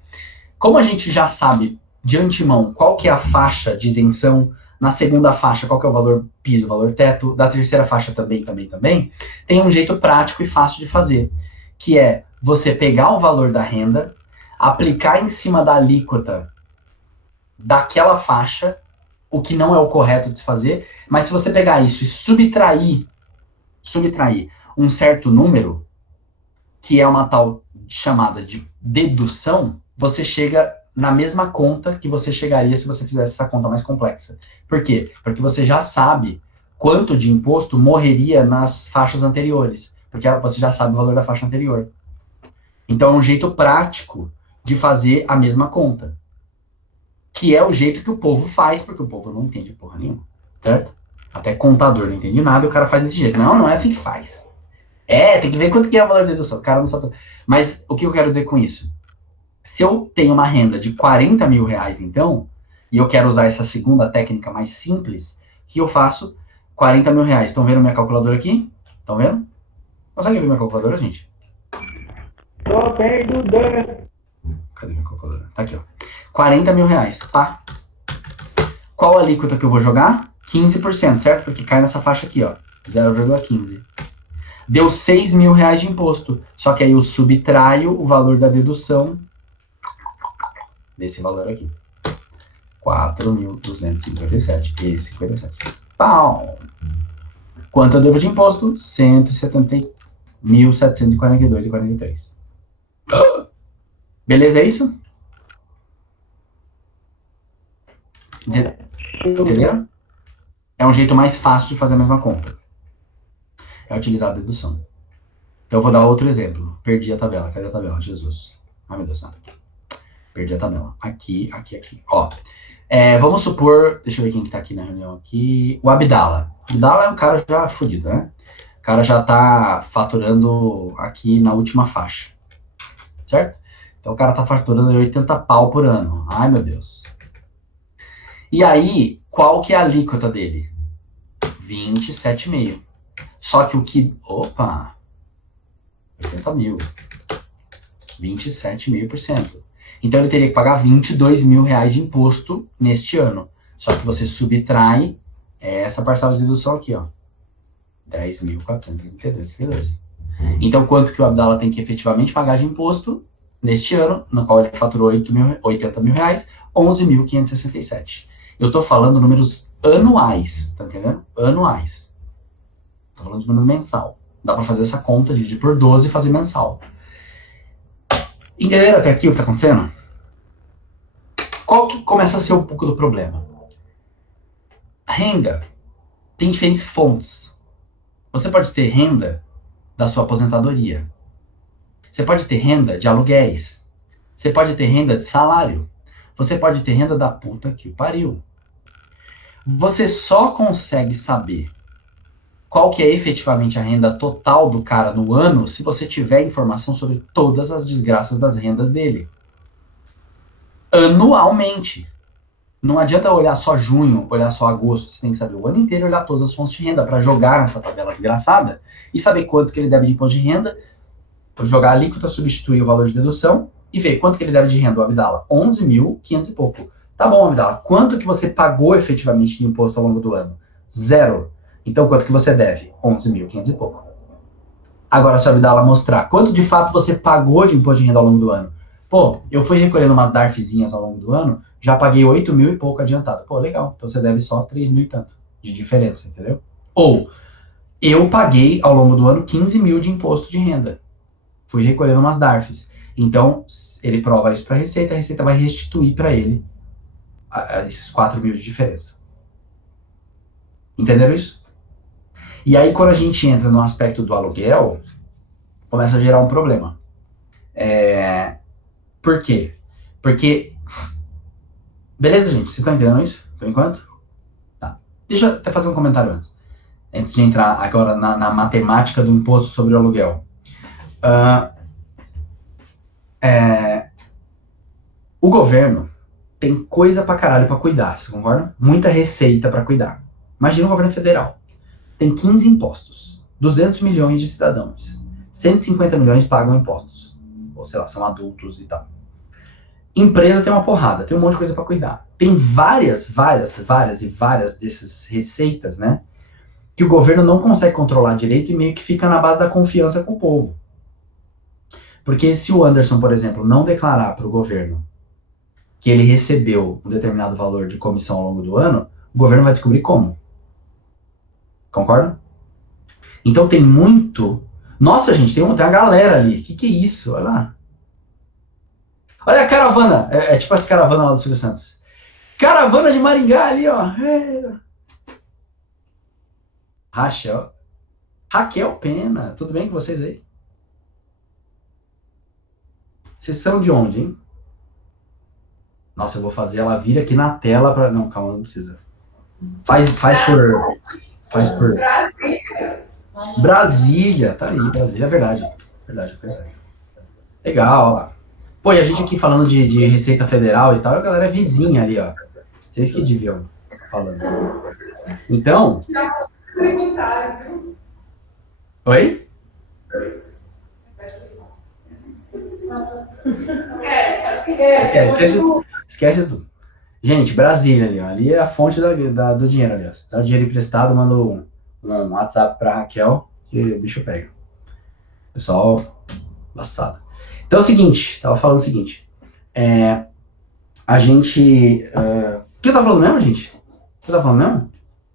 Como a gente já sabe de antemão qual que é a faixa de isenção, na segunda faixa qual que é o valor piso, o valor teto, da terceira faixa também, tem um jeito prático e fácil de fazer. Que é você pegar o valor da renda, aplicar em cima da alíquota daquela faixa, o que não é o correto de se fazer, mas se você pegar isso e subtrair um certo número, que é uma tal chamada de dedução, você chega na mesma conta que você chegaria se você fizesse essa conta mais complexa. Por quê? Porque você já sabe quanto de imposto morreria nas faixas anteriores, porque você já sabe o valor da faixa anterior. Então é um jeito prático de fazer a mesma conta. Que é o jeito que o povo faz, porque o povo não entende porra nenhuma, certo? Até contador não entende nada, o cara faz desse jeito. Não é assim que faz. Tem que ver quanto que é o valor da dedução. O cara não sabe. Mas o que eu quero dizer com isso? Se eu tenho uma renda de 40 mil reais, então, e eu quero usar essa segunda técnica mais simples, o que eu faço? 40 mil reais. Estão vendo minha calculadora aqui? Estão vendo? Consegue ver minha calculadora, gente? Tô vendo. Cadê minha calculadora? Tá aqui, ó. 40 mil reais, tá? Qual a alíquota que eu vou jogar? 15%, certo? Porque cai nessa faixa aqui, ó. 0,15. Deu 6 mil reais de imposto. Só que aí eu subtraio o valor da dedução desse valor aqui. 4.257,57. Pau! Quanto eu devo de imposto? 170.742,43. Beleza, é isso? Entendeu? É um jeito mais fácil de fazer a mesma conta. É utilizar a dedução. Então eu vou dar outro exemplo. Perdi a tabela. Cadê a tabela? Jesus. Ai, meu Deus, nada aqui. Perdi a tabela. Aqui. Ó. Vamos supor... Deixa eu ver quem que tá aqui na reunião aqui. O Abdala. O Abdala é um cara já fodido, né? O cara já tá faturando aqui na última faixa. Certo? Então o cara tá faturando 80 pau por ano. Ai, meu Deus. E aí, qual que é a alíquota dele? 27,5. Só que o que... Opa! 80 mil. 27,5%. Então ele teria que pagar 22 mil reais de imposto neste ano. Só que você subtrai É essa parcela de dedução aqui, ó. 10.432. Então, quanto que o Abdala tem que efetivamente pagar de imposto neste ano, no qual ele faturou 80 mil reais, 11.567. Eu estou falando números anuais, tá entendendo? Anuais. Estou falando de número mensal. Dá para fazer essa conta, dividir por 12 e fazer mensal. Entenderam até aqui o que está acontecendo? Qual que começa a ser um pouco do problema? Renda tem diferentes fontes. Você pode ter renda da sua aposentadoria. Você pode ter renda de aluguéis. Você pode ter renda de salário. Você pode ter renda da puta que o pariu. Você só consegue saber qual que é efetivamente a renda total do cara no ano se você tiver informação sobre todas as desgraças das rendas dele. Anualmente. Não adianta olhar só junho, olhar só agosto. Você tem que saber o ano inteiro, olhar todas as fontes de renda para jogar nessa tabela desgraçada e saber quanto que ele deve de imposto de renda, jogar a alíquota, substituir o valor de dedução e ver quanto que ele deve de renda, o Abdala. 11.500 e pouco. Tá bom, Abdala. Quanto que você pagou efetivamente de imposto ao longo do ano? 0. Então, quanto que você deve? 11.500 e pouco. Agora, se o Abdala mostrar quanto de fato você pagou de imposto de renda ao longo do ano. Pô, eu fui recolhendo umas DARFzinhas ao longo do ano, já paguei 8 mil e pouco adiantado. Pô, legal. Então você deve só 3 mil e tanto de diferença, entendeu? Ou, eu paguei ao longo do ano 15 mil de imposto de renda. Fui recolhendo umas DARFs. Então, ele prova isso para a Receita vai restituir para ele esses 4 mil de diferença. Entenderam isso? E aí, quando a gente entra no aspecto do aluguel, começa a gerar um problema. Por quê? Porque... Beleza, gente? Vocês estão entendendo isso, por enquanto? Tá. Deixa eu até fazer um comentário antes de entrar agora na matemática do imposto sobre o aluguel. O governo tem coisa pra caralho pra cuidar, você concorda? Muita receita pra cuidar. Imagina o governo federal. Tem 15 impostos, 200 milhões de cidadãos, 150 milhões pagam impostos. Ou sei lá, são adultos e tal. Empresa tem uma porrada, tem um monte de coisa para cuidar. Tem várias dessas receitas, né? Que o governo não consegue controlar direito e meio que fica na base da confiança com o povo. Porque se o Anderson, por exemplo, não declarar para o governo que ele recebeu um determinado valor de comissão ao longo do ano, o governo vai descobrir como. Concorda? Então tem muito... Nossa, gente, tem uma galera ali. Que é isso? Olha lá. Olha a caravana. É tipo essa caravana lá do Silvio Santos. Caravana de Maringá ali, ó. Raquel Pena. Tudo bem com vocês aí? Vocês são de onde, hein? Nossa, eu vou fazer ela vir aqui na tela pra... Não, calma, não precisa. Faz por... Brasília. Tá aí, Brasília. É verdade. Legal, ó lá. Pô, e a gente aqui falando de Receita Federal e tal, a galera é vizinha ali, ó. Vocês que deviam falando. Então... Oi? Esquece tudo. Gente, Brasília ali, ó. Ali é a fonte do dinheiro ali, ó. Se dá dinheiro emprestado, manda um WhatsApp pra Raquel, que o bicho pega. Pessoal, embaçado. Então é o seguinte, tava falando o seguinte. A gente... O que eu tava falando mesmo, gente? O que eu tava falando mesmo?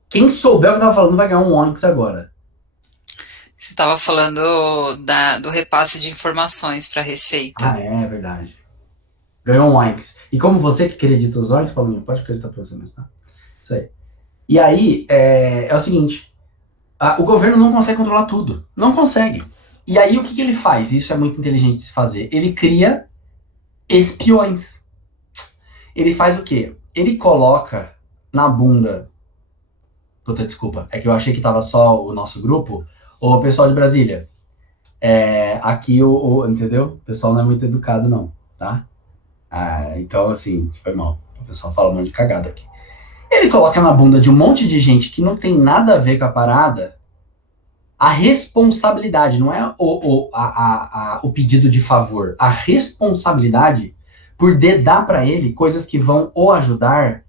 Quem souber o que eu tava falando vai ganhar um Onix agora. Você estava falando do repasse de informações para a Receita. Ah, é verdade. Ganhou um Onix. E como você que acredita os Onix, Paulinho, pode acreditar pra você mesmo, tá? Isso aí. E aí, é o seguinte. O governo não consegue controlar tudo. Não consegue. E aí, o que ele faz? Isso é muito inteligente de se fazer. Ele cria espiões. Ele faz o quê? Ele coloca na bunda... Puta, desculpa. É que eu achei que tava só o nosso grupo. Ô, pessoal de Brasília. Aqui, entendeu? O pessoal não é muito educado, não, tá? Então, assim, foi mal. O pessoal fala um monte de cagada aqui. Ele coloca na bunda de um monte de gente que não tem nada a ver com a parada a responsabilidade, não é o pedido de favor, a responsabilidade por dedar para ele coisas que vão o ajudar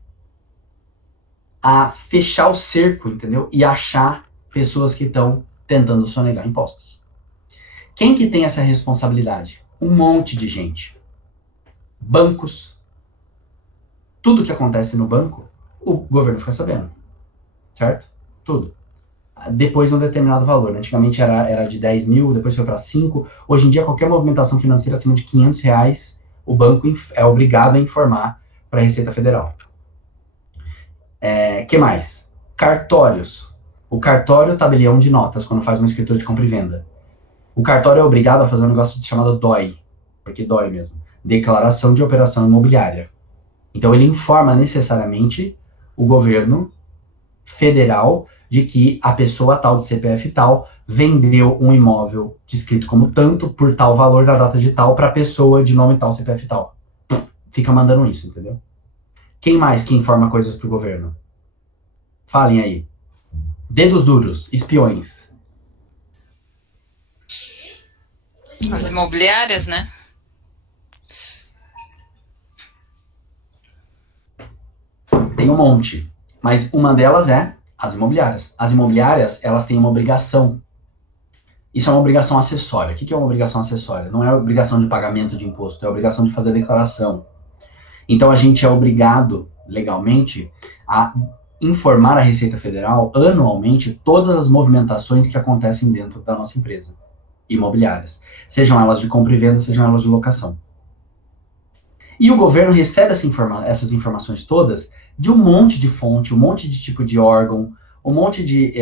a fechar o cerco, entendeu? E achar pessoas que estão tentando sonegar impostos. Quem que tem essa responsabilidade? Um monte de gente. Bancos. Tudo que acontece no banco, o governo fica sabendo. Certo? Tudo. Depois de um determinado valor. Antigamente era de 10 mil, depois foi para 5. Hoje em dia, qualquer movimentação financeira acima de 500 reais, o banco é obrigado a informar para a Receita Federal. Que mais? Cartórios. O cartório tabelião de notas, quando faz uma escritura de compra e venda. O cartório é obrigado a fazer um negócio chamado DOI, porque dói mesmo. Declaração de Operação Imobiliária. Então ele informa necessariamente o governo federal de que a pessoa tal de CPF tal vendeu um imóvel descrito como tanto por tal valor da data de tal para a pessoa de nome tal CPF tal. Fica mandando isso, entendeu? Quem mais que informa coisas pro governo? Falem aí. Dedos duros, espiões. As imobiliárias, né? Tem um monte, mas uma delas é as imobiliárias. As imobiliárias, elas têm uma obrigação. Isso é uma obrigação acessória. O que é uma obrigação acessória? Não é obrigação de pagamento de imposto, é obrigação de fazer declaração. Então a gente é obrigado, legalmente, a informar a Receita Federal anualmente todas as movimentações que acontecem dentro da nossa empresa, imobiliárias. Sejam elas de compra e venda, sejam elas de locação. E o governo recebe essas informações todas de um monte de fonte, um monte de tipo de órgão, um monte de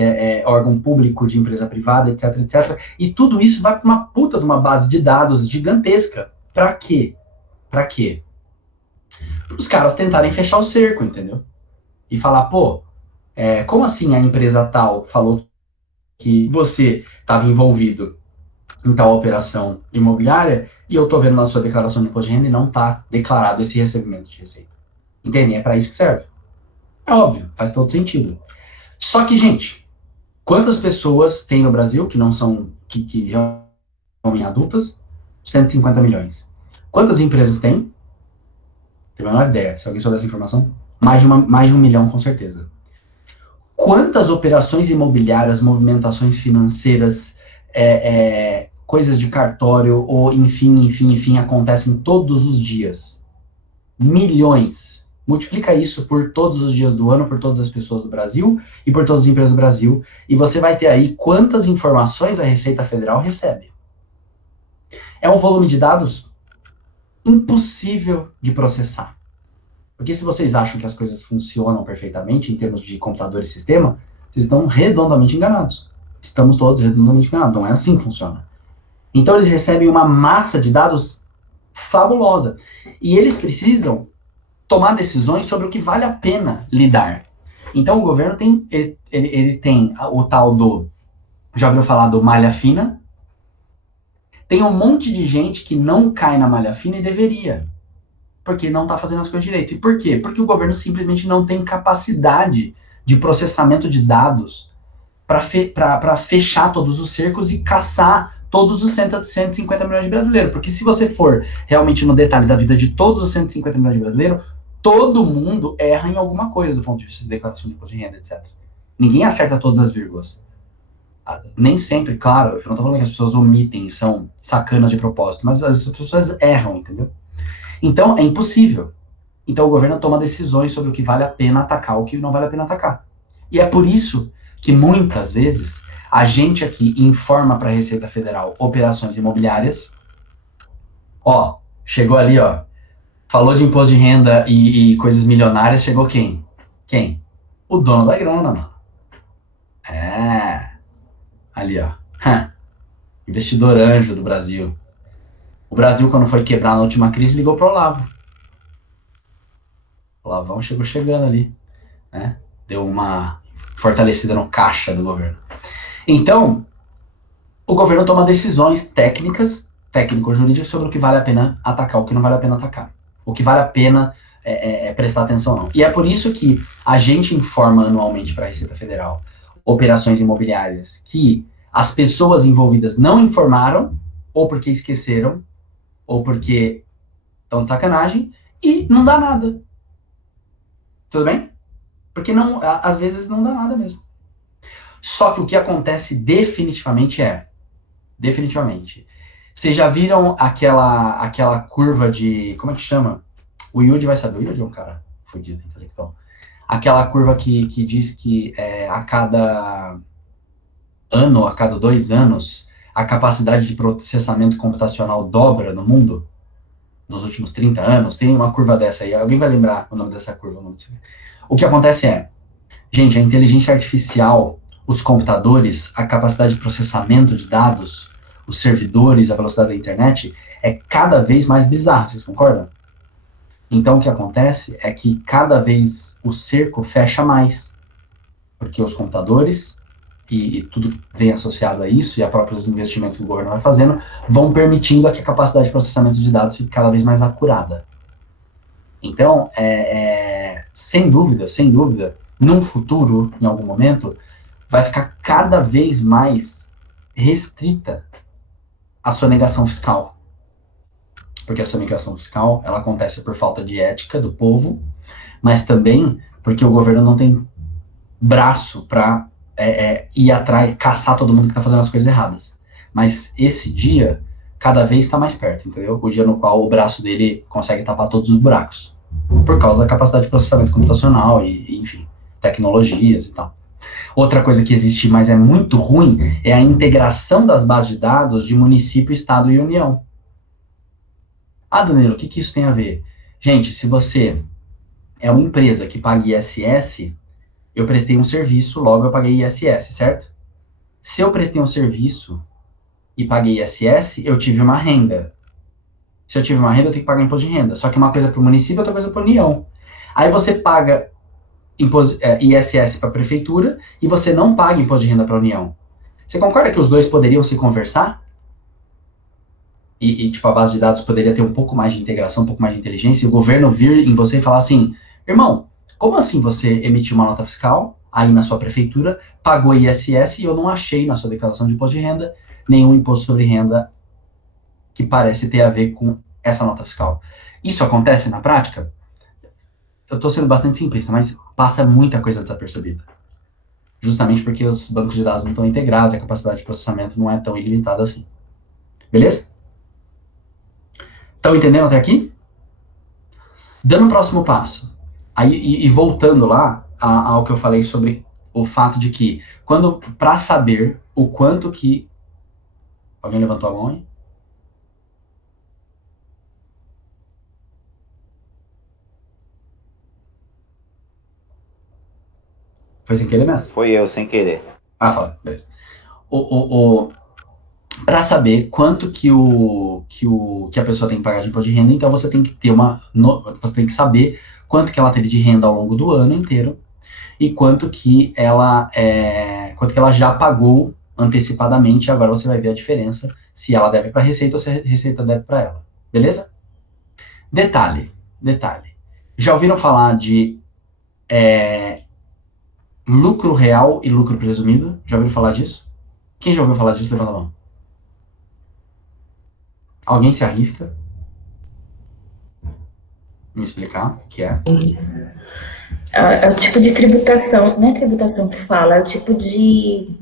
órgão público, de empresa privada, etc, etc. E tudo isso vai para uma puta de uma base de dados gigantesca. Para quê? Para quê? Para os caras tentarem fechar o cerco, entendeu? E falar, pô, como assim a empresa tal falou que você estava envolvido em tal operação imobiliária e eu tô vendo na sua declaração de imposto de renda e não tá declarado esse recebimento de receita. Entendem? É para isso que serve. É óbvio, faz todo sentido. Só que, gente, quantas pessoas tem no Brasil que não são, que realmente adultas? 150 milhões. Quantas empresas tem? Tem a menor ideia. Se alguém souber essa informação, mais de 1 milhão, com certeza. Quantas operações imobiliárias, movimentações financeiras, coisas de cartório, ou enfim, acontecem todos os dias? Milhões. Multiplica isso por todos os dias do ano, por todas as pessoas do Brasil e por todas as empresas do Brasil, e você vai ter aí quantas informações a Receita Federal recebe. É um volume de dados impossível de processar. Porque se vocês acham que as coisas funcionam perfeitamente em termos de computador e sistema, vocês estão redondamente enganados. Estamos todos redondamente enganados. Não é assim que funciona. Então eles recebem uma massa de dados fabulosa. E eles precisam tomar decisões sobre o que vale a pena lidar. Então o governo tem, ele tem o tal do, já ouviu falar do malha fina? Tem um monte de gente que não cai na malha fina e deveria, porque não está fazendo as coisas direito. E por quê? Porque o governo simplesmente não tem capacidade de processamento de dados para fechar todos os cercos e caçar todos os 150 milhões de brasileiros. Porque se você for realmente no detalhe da vida de todos os 150 milhões de brasileiros, todo mundo erra em alguma coisa do ponto de vista de declaração de imposto de renda, etc. Ninguém acerta todas as vírgulas. Nem sempre, claro, eu não tô falando que as pessoas omitem, são sacanas de propósito, mas as pessoas erram, entendeu? Então, é impossível. Então, o governo toma decisões sobre o que vale a pena atacar, o que não vale a pena atacar. E é por isso que, muitas vezes, a gente aqui informa para a Receita Federal operações imobiliárias. Ó, chegou ali, ó. Falou de imposto de renda e coisas milionárias, chegou quem? Quem? O dono da grana, mano. Ali, ó. Investidor anjo do Brasil. O Brasil, quando foi quebrar na última crise, ligou pro Olavo. O Olavão chegou chegando ali, né? Deu uma fortalecida no caixa do governo. Então, o governo toma decisões técnico-jurídicas sobre o que vale a pena atacar, o que não vale a pena atacar. O que vale a pena prestar atenção não. E é por isso que a gente informa anualmente para a Receita Federal operações imobiliárias que as pessoas envolvidas não informaram, ou porque esqueceram, ou porque estão de sacanagem, e não dá nada. Tudo bem? Porque às vezes não dá nada mesmo. Só que o que acontece definitivamente, vocês já viram aquela curva de, como é que chama? O Yudi vai saber, o Yudi é um cara fodido, intelectual. Aquela curva que diz que a cada ano, a cada 2 anos, a capacidade de processamento computacional dobra no mundo, nos últimos 30 anos, tem uma curva dessa aí, alguém vai lembrar o nome dessa curva? O que acontece gente, a inteligência artificial, os computadores, a capacidade de processamento de dados, os servidores, a velocidade da internet, é cada vez mais bizarro, vocês concordam? Então, o que acontece é que cada vez o cerco fecha mais, porque os computadores e tudo que vem associado a isso, e a próprios investimentos que o governo vai fazendo, vão permitindo que a capacidade de processamento de dados fique cada vez mais acurada. Então, sem dúvida, num futuro, em algum momento, vai ficar cada vez mais restrita a sonegação fiscal. Porque a sonegação fiscal, ela acontece por falta de ética do povo, mas também porque o governo não tem braço para ir atrás, caçar todo mundo que está fazendo as coisas erradas. Mas esse dia, cada vez está mais perto, entendeu? O dia no qual o braço dele consegue tapar todos os buracos. Por causa da capacidade de processamento computacional e enfim, tecnologias e tal. Outra coisa que existe, mas é muito ruim, é a integração das bases de dados de município, estado e união. Ah, Danilo, o que isso tem a ver? Gente, se você é uma empresa que paga ISS, eu prestei um serviço, logo eu paguei ISS, certo? Se eu prestei um serviço e paguei ISS, eu tive uma renda. Se eu tive uma renda, eu tenho que pagar imposto de renda. Só que uma coisa para o município, outra coisa para a União. Aí você paga ISS para a prefeitura e você não paga imposto de renda para a União. Você concorda que os dois poderiam se conversar? Tipo, a base de dados poderia ter um pouco mais de integração, um pouco mais de inteligência, e o governo vir em você e falar assim, irmão, como assim você emitiu uma nota fiscal aí na sua prefeitura, pagou ISS e eu não achei na sua declaração de imposto de renda nenhum imposto sobre renda que parece ter a ver com essa nota fiscal. Isso acontece na prática? Eu estou sendo bastante simplista, mas passa muita coisa desapercebida. Justamente porque os bancos de dados não estão integrados, a capacidade de processamento não é tão ilimitada assim. Beleza? Estão entendendo até aqui? Dando o próximo passo. Aí, voltando lá ao que eu falei sobre o fato de que, para saber o quanto que... Alguém levantou a mão aí? Foi sem querer mesmo? Foi eu, sem querer. Ah, fala, beleza. Para saber quanto que a pessoa tem que pagar de imposto de renda, então você tem que ter você tem que saber quanto que ela teve de renda ao longo do ano inteiro e quanto que ela já pagou antecipadamente. Agora você vai ver a diferença se ela deve para a Receita ou se a Receita deve para ela. Beleza? Detalhe. Já ouviram falar de lucro real e lucro presumido? Já ouviram falar disso? Quem já ouviu falar disso, levanta a mão. Alguém se arrisca? Me explicar o que é? É o tipo de tributação, não é tributação que fala, é o tipo de...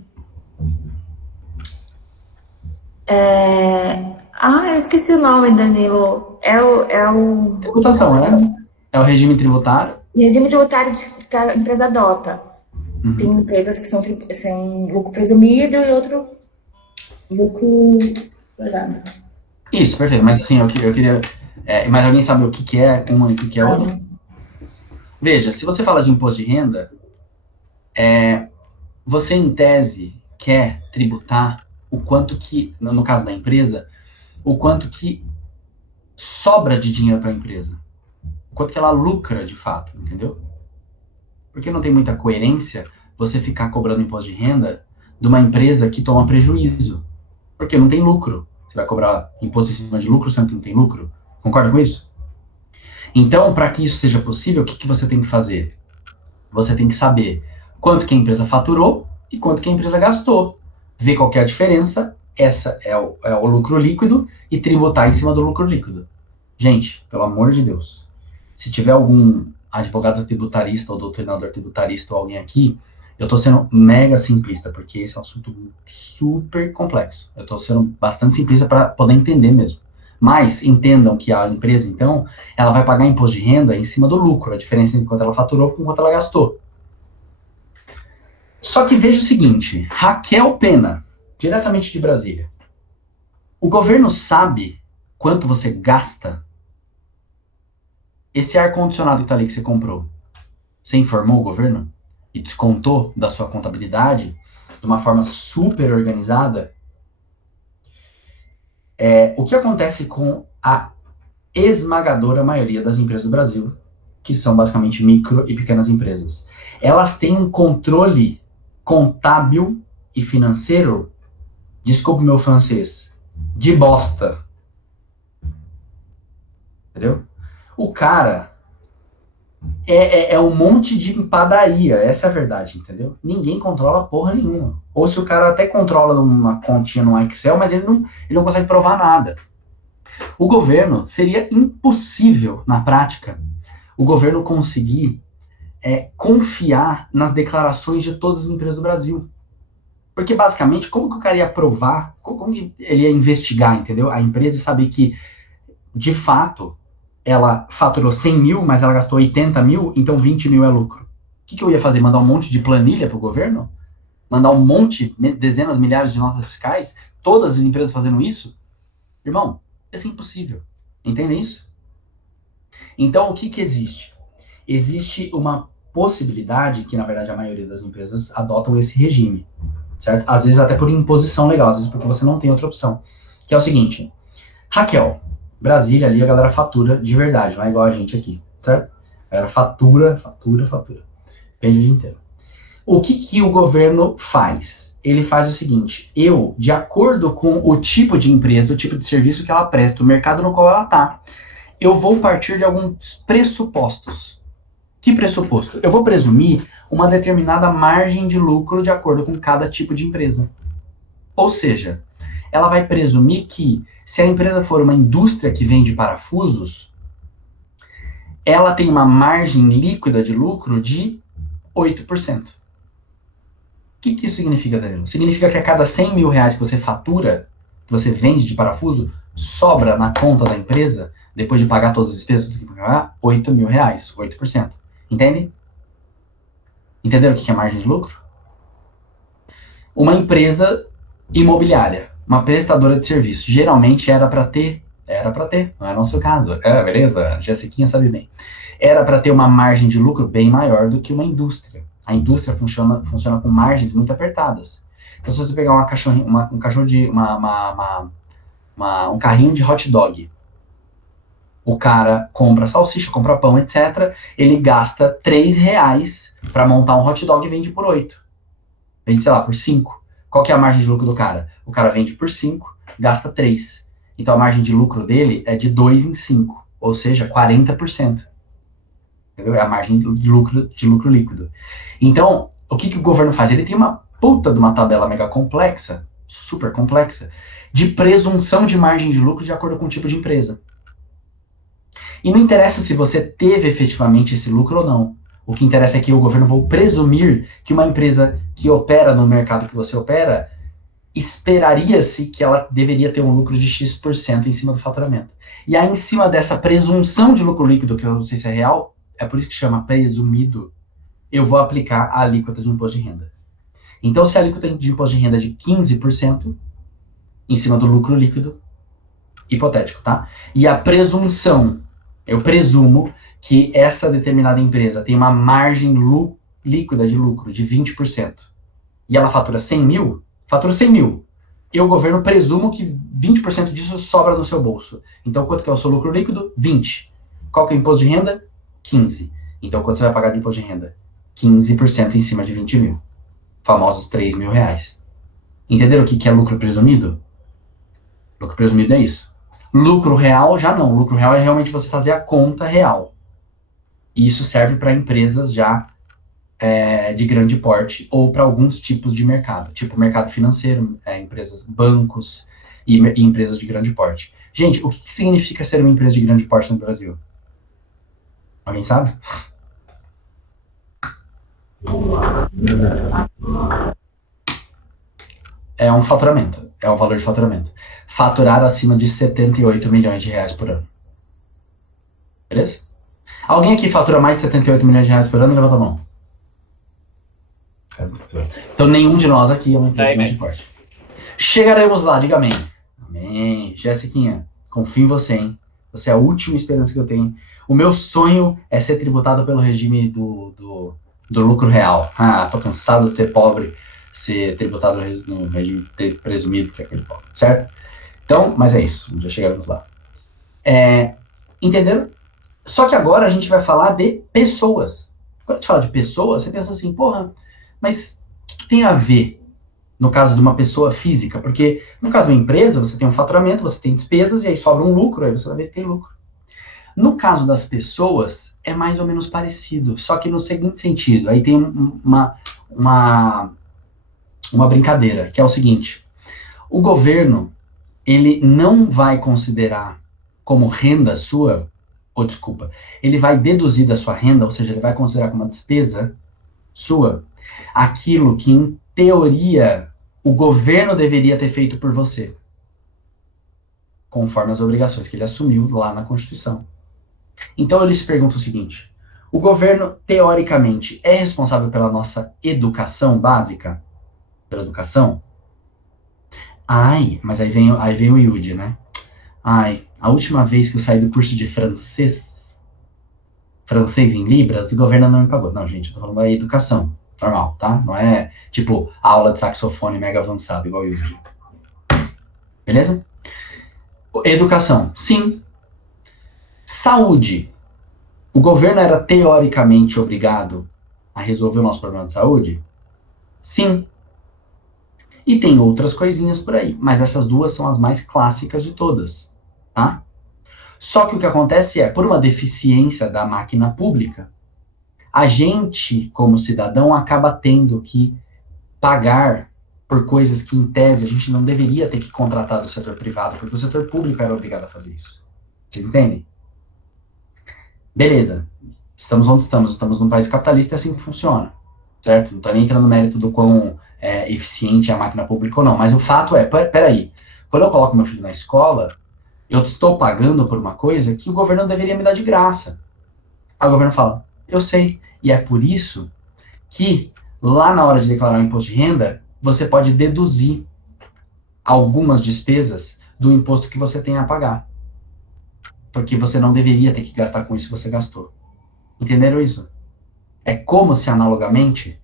eu esqueci o nome, Danilo. É o... Tributação, né? É o regime tributário? Regime tributário que a empresa adota. Uhum. Tem empresas que são lucro presumido e outro lucro... Isso, perfeito. Mas assim, eu queria... mas alguém sabe o que é uma e o que é outra? Veja, se você fala de imposto de renda, você em tese quer tributar o quanto que, no caso da empresa, o quanto que sobra de dinheiro para a empresa. O quanto que ela lucra de fato, entendeu? Porque não tem muita coerência você ficar cobrando imposto de renda de uma empresa que toma prejuízo. Porque não tem lucro. Você vai cobrar imposto em cima de lucro, sendo que não tem lucro. Concorda com isso? Então, para que isso seja possível, o que você tem que fazer? Você tem que saber quanto que a empresa faturou e quanto que a empresa gastou. Ver qual que é a diferença, essa é o lucro líquido, e tributar em cima do lucro líquido. Gente, pelo amor de Deus, se tiver algum advogado tributarista ou doutrinador tributarista ou alguém aqui, eu estou sendo mega simplista, porque esse é um assunto super complexo. Eu estou sendo bastante simplista para poder entender mesmo. Mas entendam que a empresa, então, ela vai pagar imposto de renda em cima do lucro, a diferença entre quanto ela faturou com quanto ela gastou. Só que veja o seguinte, Raquel Pena, diretamente de Brasília. O governo sabe quanto você gasta? Esse ar-condicionado que tá ali que você comprou, você informou o governo? E descontou da sua contabilidade de uma forma super organizada? O que acontece com a esmagadora maioria das empresas do Brasil, que são basicamente micro e pequenas empresas? Elas têm um controle contábil e financeiro, desculpe meu francês, de bosta. Entendeu? O cara é um monte de padaria, essa é a verdade, entendeu? Ninguém controla porra nenhuma. Ou se o cara até controla uma continha no Excel, mas ele não consegue provar nada. O governo, seria impossível, na prática, o governo conseguir confiar nas declarações de todas as empresas do Brasil. Porque, basicamente, como que o cara ia provar, como que ele ia investigar, entendeu? A empresa e saber que, de fato, ela faturou 100 mil, mas ela gastou 80 mil, então 20 mil é lucro. O que eu ia fazer? Mandar um monte de planilha para o governo? Mandar um monte, dezenas, milhares de notas fiscais? Todas as empresas fazendo isso? Irmão, isso é impossível. Entende isso? Então, o que existe? Existe uma possibilidade que, na verdade, a maioria das empresas adotam esse regime, certo? Às vezes até por imposição legal, às vezes porque você não tem outra opção. Que é o seguinte, Raquel, Brasília ali a galera fatura de verdade, não é igual a gente aqui, certo? A galera fatura. Depende o dia inteiro. O que o governo faz? Ele faz o seguinte, de acordo com o tipo de empresa, o tipo de serviço que ela presta, o mercado no qual ela está, eu vou partir de alguns pressupostos. Que pressuposto? Eu vou presumir uma determinada margem de lucro de acordo com cada tipo de empresa. Ou seja, ela vai presumir que, se a empresa for uma indústria que vende parafusos, ela tem uma margem líquida de lucro de 8%. O que isso significa, Danilo? Significa que a cada 100 mil reais que você fatura, que você vende de parafuso, sobra na conta da empresa, depois de pagar todas as despesas, 8 mil reais, 8%. Entende? Entenderam o que é margem de lucro? Uma empresa imobiliária, uma prestadora de serviço, geralmente era para ter, não é nosso caso, beleza? Jessiquinha sabe bem. Era para ter uma margem de lucro bem maior do que uma indústria. A indústria funciona com margens muito apertadas. Então, se você pegar um carrinho de hot dog, o cara compra salsicha, compra pão, etc. Ele gasta R$3 para montar um hot dog e vende por 8. Vende, sei lá, por 5. Qual que é a margem de lucro do cara? O cara vende por 5, gasta 3. Então a margem de lucro dele é de 2 em 5, ou seja, 40%. Entendeu? É a margem de lucro líquido. Então, o que o governo faz? Ele tem uma puta de uma tabela mega complexa, super complexa, de presunção de margem de lucro de acordo com o tipo de empresa. E não interessa se você teve efetivamente esse lucro ou não. O que interessa é que o governo vai presumir que uma empresa que opera no mercado que você opera, esperaria-se que ela deveria ter um lucro de X% em cima do faturamento. E aí, em cima dessa presunção de lucro líquido, que eu não sei se é real, é por isso que chama presumido, eu vou aplicar a alíquota de imposto de renda. Então, se a alíquota de imposto de renda é de 15%, em cima do lucro líquido, hipotético, tá? E a presunção, eu presumo que essa determinada empresa tem uma margem líquida de lucro de 20%. E ela fatura 100 mil, eu, governo, presumo que 20% disso sobra no seu bolso. Então, quanto que é o seu lucro líquido? 20. Qual que é o imposto de renda? 15. Então, quanto você vai pagar de imposto de renda? 15% em cima de 20 mil. Famosos 3 mil reais. Entenderam o que é lucro presumido? Lucro presumido é isso. Lucro real, já não. Lucro real é realmente você fazer a conta real. E isso serve para empresas já de grande porte ou para alguns tipos de mercado. Tipo mercado financeiro, empresas, bancos e empresas de grande porte. Gente, o que significa ser uma empresa de grande porte no Brasil? Alguém sabe? É um faturamento. É um valor de faturamento. Faturar acima de 78 milhões de reais por ano. Beleza? Alguém aqui fatura mais de 78 milhões de reais por ano? Levanta a mão. Então nenhum de nós aqui é uma empresa grande de porte. Chegaremos lá, diga amém. Amém. Jessiquinha, confio em você, hein? Você é a última esperança que eu tenho. O meu sonho é ser tributado pelo regime do lucro real. Ah, tô cansado de ser pobre, ser tributado no regime presumido, que é aquele pobre, certo? Então, mas é isso, já chegaremos lá. Entenderam? Só que agora a gente vai falar de pessoas. Quando a gente fala de pessoas, você pensa assim, porra, mas o que tem a ver no caso de uma pessoa física? Porque no caso de uma empresa, você tem um faturamento, você tem despesas, e aí sobra um lucro, aí você vai ver que tem lucro. No caso das pessoas, é mais ou menos parecido, só que no seguinte sentido, aí tem uma brincadeira, que é o seguinte: o governo, ele não vai considerar como renda sua, ou desculpa, ele vai deduzir da sua renda, ou seja, ele vai considerar como uma despesa sua, aquilo que, em teoria, o governo deveria ter feito por você, conforme as obrigações que ele assumiu lá na Constituição. Então, ele se pergunta o seguinte: o governo, teoricamente, é responsável pela nossa educação básica? Pela educação? Ai, mas aí vem o Yudi, né? Ai, a última vez que eu saí do curso de francês em Libras, o governo não me pagou. Não, gente, eu tô falando da educação, normal, tá? Não é, tipo, aula de saxofone mega avançado, igual o Yudi. Beleza? Educação, sim. Saúde. O governo era teoricamente obrigado a resolver o nosso problema de saúde? Sim. E tem outras coisinhas por aí, mas essas duas são as mais clássicas de todas, tá? Só que o que acontece é, por uma deficiência da máquina pública, a gente, como cidadão, acaba tendo que pagar por coisas que, em tese, a gente não deveria ter que contratar do setor privado, porque o setor público era obrigado a fazer isso. Vocês entendem? Beleza. Estamos onde estamos. Estamos num país capitalista e é assim que funciona. Certo? Não estou nem entrando no mérito do quão eficiente é a máquina pública ou não. Mas o fato é, peraí, quando eu coloco meu filho na escola, eu estou pagando por uma coisa que o governo deveria me dar de graça. Aí o governo fala, eu sei. E é por isso que, lá na hora de declarar o imposto de renda, você pode deduzir algumas despesas do imposto que você tem a pagar. Porque você não deveria ter que gastar com isso que você gastou. Entenderam isso? É como se, analogamente,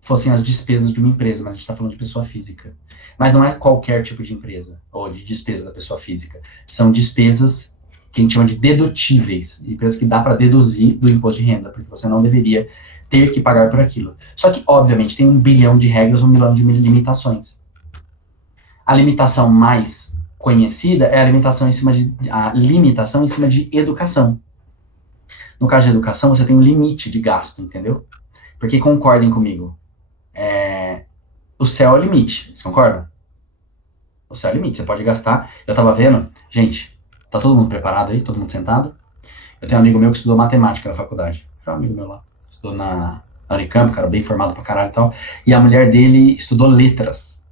fossem as despesas de uma empresa, mas a gente está falando de pessoa física. Mas não é qualquer tipo de empresa, ou de despesa da pessoa física. São despesas que a gente chama de dedutíveis, empresas que dá para deduzir do imposto de renda, porque você não deveria ter que pagar por aquilo. Só que, obviamente, tem 1 bilhão de regras, 1 bilhão de limitações. A limitação mais conhecida é a limitação em cima de educação. No caso de educação, você tem um limite de gasto, entendeu? Porque concordem comigo, o céu é o limite, vocês concordam? O céu é o limite, você pode gastar. Eu tava vendo, gente, tá todo mundo preparado aí? Todo mundo sentado? Eu tenho um amigo meu que estudou matemática na faculdade. Foi um amigo meu lá, estudou na Unicamp, cara, bem formado pra caralho e tal. E a mulher dele estudou letras.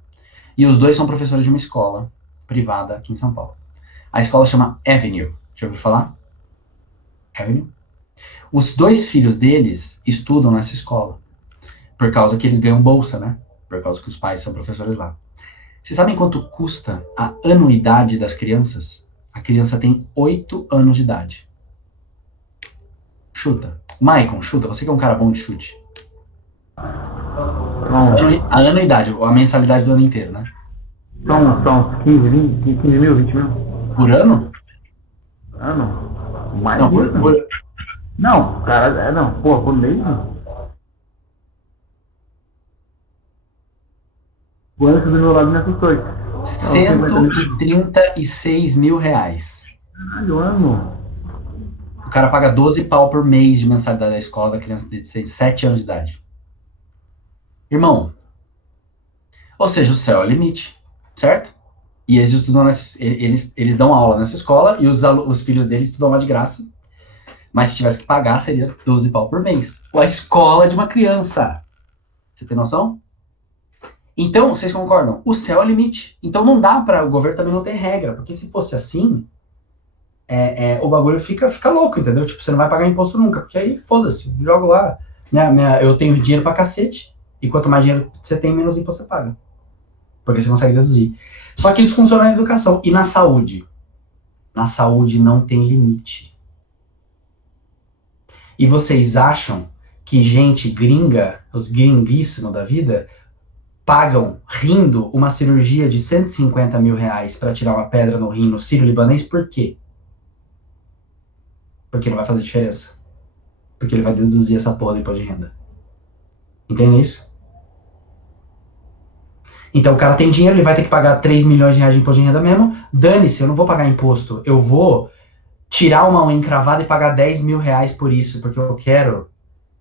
E os dois são professores de uma escola privada aqui em São Paulo. A escola chama Avenue. Já ouviu falar? Avenue? Os 2 filhos deles estudam nessa escola. Por causa que eles ganham bolsa, né? Por causa que os pais são professores lá. Vocês sabem quanto custa a anuidade das crianças? A criança tem 8 anos de idade. Chuta. Maicon, chuta. Você que é um cara bom de chute. A anuidade, a mensalidade do ano inteiro, né? São 15 mil, 20 mil. Por ano? Ano? Mais Não, disso? Não, cara, não. Pô, por mês não. O ano que do meu lado me assustou. 136 mil reais. Caralho, ano. O cara paga 12 pau por mês de mensalidade da escola da criança de 7 anos de idade. Irmão, ou seja, o céu é o limite, certo? E eles estudam, eles dão aula nessa escola e os filhos deles estudam lá de graça. Mas se tivesse que pagar, seria 12 pau por mês. A escola de uma criança. Você tem noção? Então, vocês concordam? O céu é o limite. Então não dá para o governo também não ter regra, porque se fosse assim, o bagulho fica louco, entendeu? Tipo, você não vai pagar imposto nunca, porque aí foda-se, jogo lá. Eu tenho dinheiro pra cacete, e quanto mais dinheiro você tem, menos imposto você paga. Porque você consegue deduzir. Só que isso funciona na educação e na saúde. Na saúde não tem limite. E vocês acham que gente gringa, os gringuíssimos da vida, pagam, rindo, uma cirurgia de 150 mil reais para tirar uma pedra no rim no sírio-libanês? Por quê? Porque não vai fazer diferença. Porque ele vai deduzir essa porra do imposto de renda. Entende isso? Então o cara tem dinheiro, ele vai ter que pagar 3 milhões de reais de imposto de renda mesmo. Dane-se, eu não vou pagar imposto. Eu vou tirar uma unha encravada e pagar 10 mil reais por isso, porque eu quero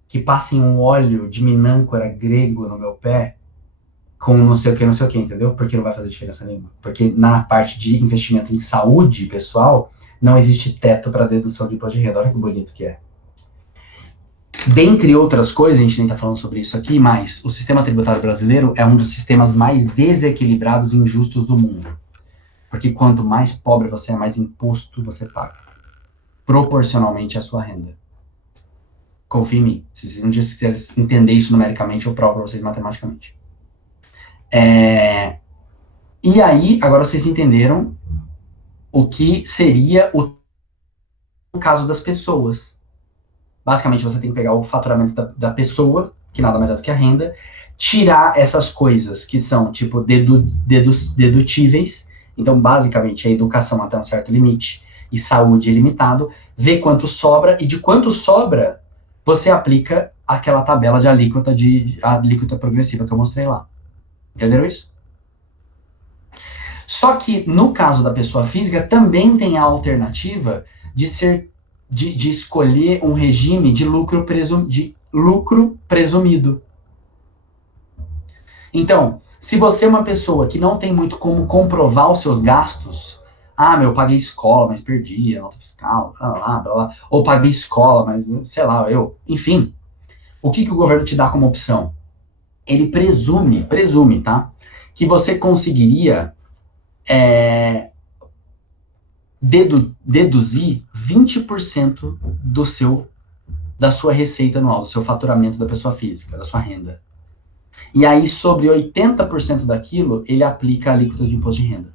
que passem um óleo de minâncora grego no meu pé com não sei o que, entendeu? Porque não vai fazer diferença nenhuma. Porque na parte de investimento em saúde pessoal, não existe teto para dedução de imposto de renda. Olha que bonito que é. Dentre outras coisas, a gente nem está falando sobre isso aqui, mas o sistema tributário brasileiro é um dos sistemas mais desequilibrados e injustos do mundo. Porque quanto mais pobre você é, mais imposto você paga. Proporcionalmente à sua renda. Confie em mim. Se um dia você quiser entender isso numericamente, eu provo para vocês matematicamente. E aí, agora vocês entenderam o que seria o caso das pessoas. Basicamente, você tem que pegar o faturamento da pessoa, que nada mais é do que a renda, tirar essas coisas que são, tipo, dedutíveis. Então, basicamente, a educação até um certo limite e saúde ilimitado, ver quanto sobra, e de quanto sobra, você aplica aquela tabela de alíquota progressiva que eu mostrei lá. Entenderam isso? Só que, no caso da pessoa física, também tem a alternativa de escolher um regime de lucro presumido. Então, se você é uma pessoa que não tem muito como comprovar os seus gastos, eu paguei escola, mas perdi a nota fiscal, blá, blá, blá, ou paguei escola, mas sei lá, enfim, o que o governo te dá como opção? Ele presume, tá? Que você conseguiria deduzir 20% da sua receita anual, do seu faturamento da pessoa física, da sua renda. E aí, sobre 80% daquilo, ele aplica a alíquota de imposto de renda.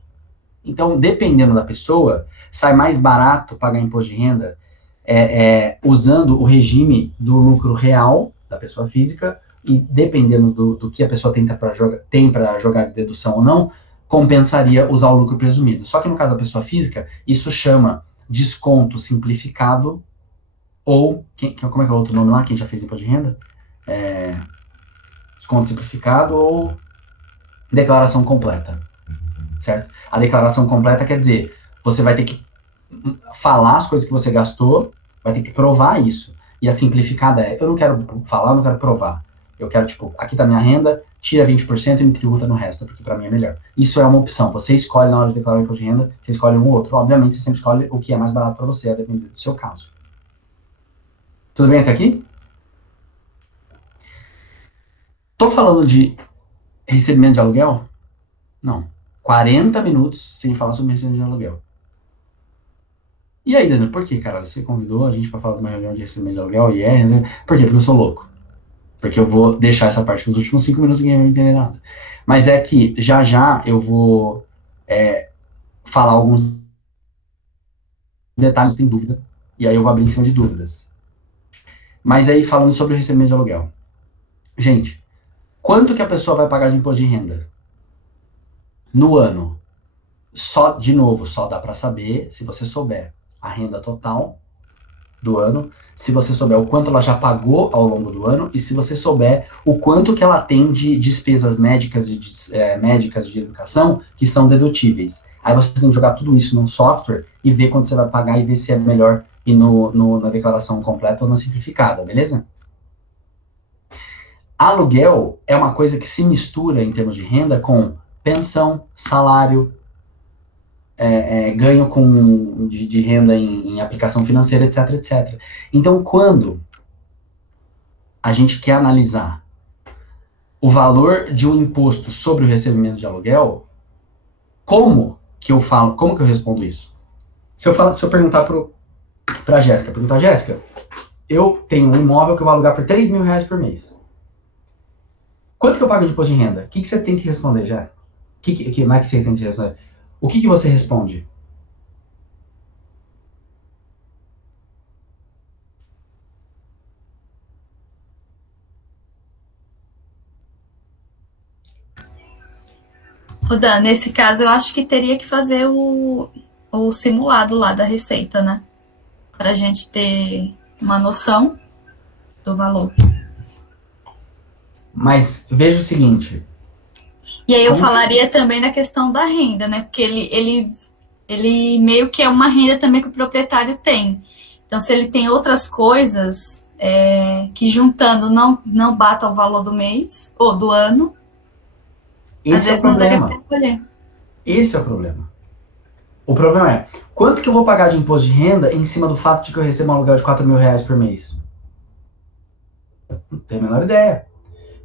Então, dependendo da pessoa, sai mais barato pagar imposto de renda usando o regime do lucro real da pessoa física, e dependendo do que a pessoa tem para jogar de dedução ou não, compensaria usar o lucro presumido. Só que no caso da pessoa física, isso chama desconto simplificado, ou, como é que é o outro nome lá, quem já fez imposto de renda? Desconto simplificado ou declaração completa, certo? A declaração completa quer dizer, você vai ter que falar as coisas que você gastou, vai ter que provar isso. E a simplificada eu não quero falar, eu não quero provar. Eu quero, aqui tá minha renda, tira 20% e me tributa no resto, porque para mim é melhor. Isso é uma opção. Você escolhe na hora de declarar o imposto de renda, você escolhe um ou outro. Obviamente, você sempre escolhe o que é mais barato para você, a depender do seu caso. Tudo bem até aqui? Tô falando de recebimento de aluguel? Não. 40 minutos sem falar sobre recebimento de aluguel. E aí, Daniel, por que, caralho? Você convidou a gente para falar de uma reunião de recebimento de aluguel e né? Por quê? Porque eu sou louco. Porque eu vou deixar essa parte nos últimos 5 minutos e ninguém vai entender nada. Mas é que já eu vou falar alguns detalhes, tem dúvida, e aí eu vou abrir em cima de dúvidas. Mas aí, falando sobre o recebimento de aluguel. Gente, quanto que a pessoa vai pagar de imposto de renda? No ano. Só dá para saber, se você souber a renda total do ano, se você souber o quanto ela já pagou ao longo do ano e se você souber o quanto que ela tem de despesas médicas de educação que são dedutíveis. Aí você tem que jogar tudo isso num software e ver quanto você vai pagar e ver se é melhor ir na declaração completa ou na simplificada, beleza? Aluguel é uma coisa que se mistura em termos de renda com pensão, salário, ganho de renda em aplicação financeira, etc, etc. Então, quando a gente quer analisar o valor de um imposto sobre o recebimento de aluguel, como que eu respondo isso? Se eu perguntar para a Jéssica, Jéssica, eu tenho um imóvel que eu vou alugar por R$3.000 por mês. Quanto que eu pago de imposto de renda? O que você tem que responder, já? Não é que você tem que responder. O que você responde? Dan, nesse caso, eu acho que teria que fazer o simulado lá da receita, né? Para a gente ter uma noção do valor. Mas veja o seguinte. E aí eu falaria também na questão da renda, né? Porque ele meio que é uma renda também que o proprietário tem. Então, se ele tem outras coisas que juntando não bata o valor do mês ou do ano, às vezes não daria para escolher. Esse é o problema. O problema é, quanto que eu vou pagar de imposto de renda em cima do fato de que eu recebo um aluguel de R$4.000 por mês? Não tenho a menor ideia.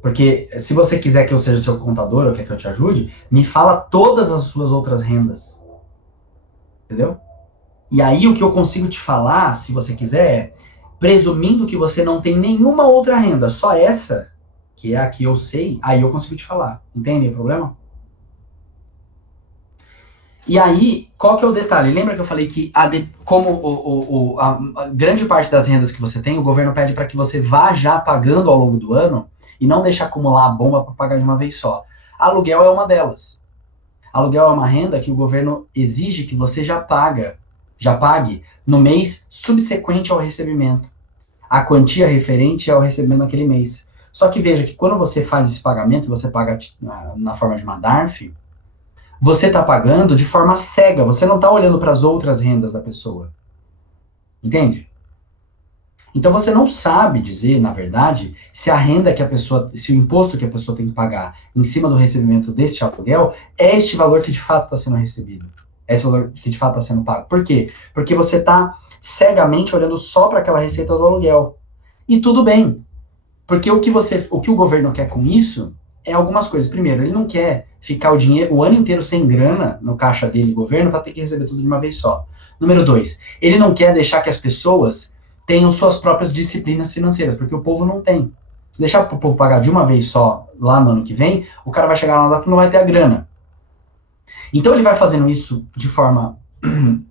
Porque se você quiser que eu seja seu contador ou quer que eu te ajude, me fala todas as suas outras rendas. Entendeu? E aí o que eu consigo te falar, se você quiser, é, presumindo que você não tem nenhuma outra renda, só essa, que é a que eu sei, aí eu consigo te falar. Entende o problema? E aí, qual que é o detalhe? Lembra que eu falei que como a grande parte das rendas que você tem, o governo pede para que você vá já pagando ao longo do ano e não deixe acumular a bomba para pagar de uma vez só. Aluguel é uma delas. Aluguel é uma renda que o governo exige que você já pague no mês subsequente ao recebimento. A quantia referente ao recebimento naquele mês. Só que veja que quando você faz esse pagamento, você paga na forma de uma DARF, você está pagando de forma cega, você não está olhando para as outras rendas da pessoa. Entende? Então você não sabe dizer, na verdade, se a renda que a pessoa, se o imposto que a pessoa tem que pagar em cima do recebimento deste aluguel é este valor que de fato está sendo recebido. É esse valor que de fato está sendo pago. Por quê? Porque você está cegamente olhando só para aquela receita do aluguel. E tudo bem. Porque o que o governo quer com isso é algumas coisas. Primeiro, ele não quer ficar o ano inteiro sem grana no caixa dele, governo, para ter que receber tudo de uma vez só. Número 2, ele não quer deixar que as pessoas tenham suas próprias disciplinas financeiras, porque o povo não tem. Se deixar o povo pagar de uma vez só, lá no ano que vem, o cara vai chegar lá na data e não vai ter a grana. Então ele vai fazendo isso de forma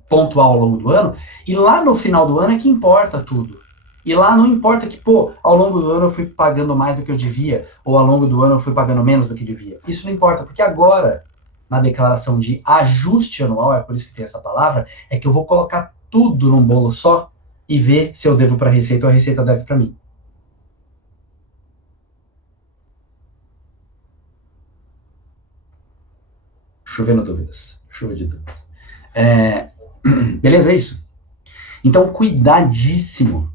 pontual ao longo do ano, e lá no final do ano é que importa tudo. E lá não importa que, ao longo do ano eu fui pagando mais do que eu devia, ou ao longo do ano eu fui pagando menos do que devia. Isso não importa, porque agora, na declaração de ajuste anual, é por isso que tem essa palavra, é que eu vou colocar tudo num bolo só e ver se eu devo para a Receita ou a Receita deve para mim. Chovendo dúvidas. Chuva de dúvidas. Beleza, é isso? Então, cuidadíssimo.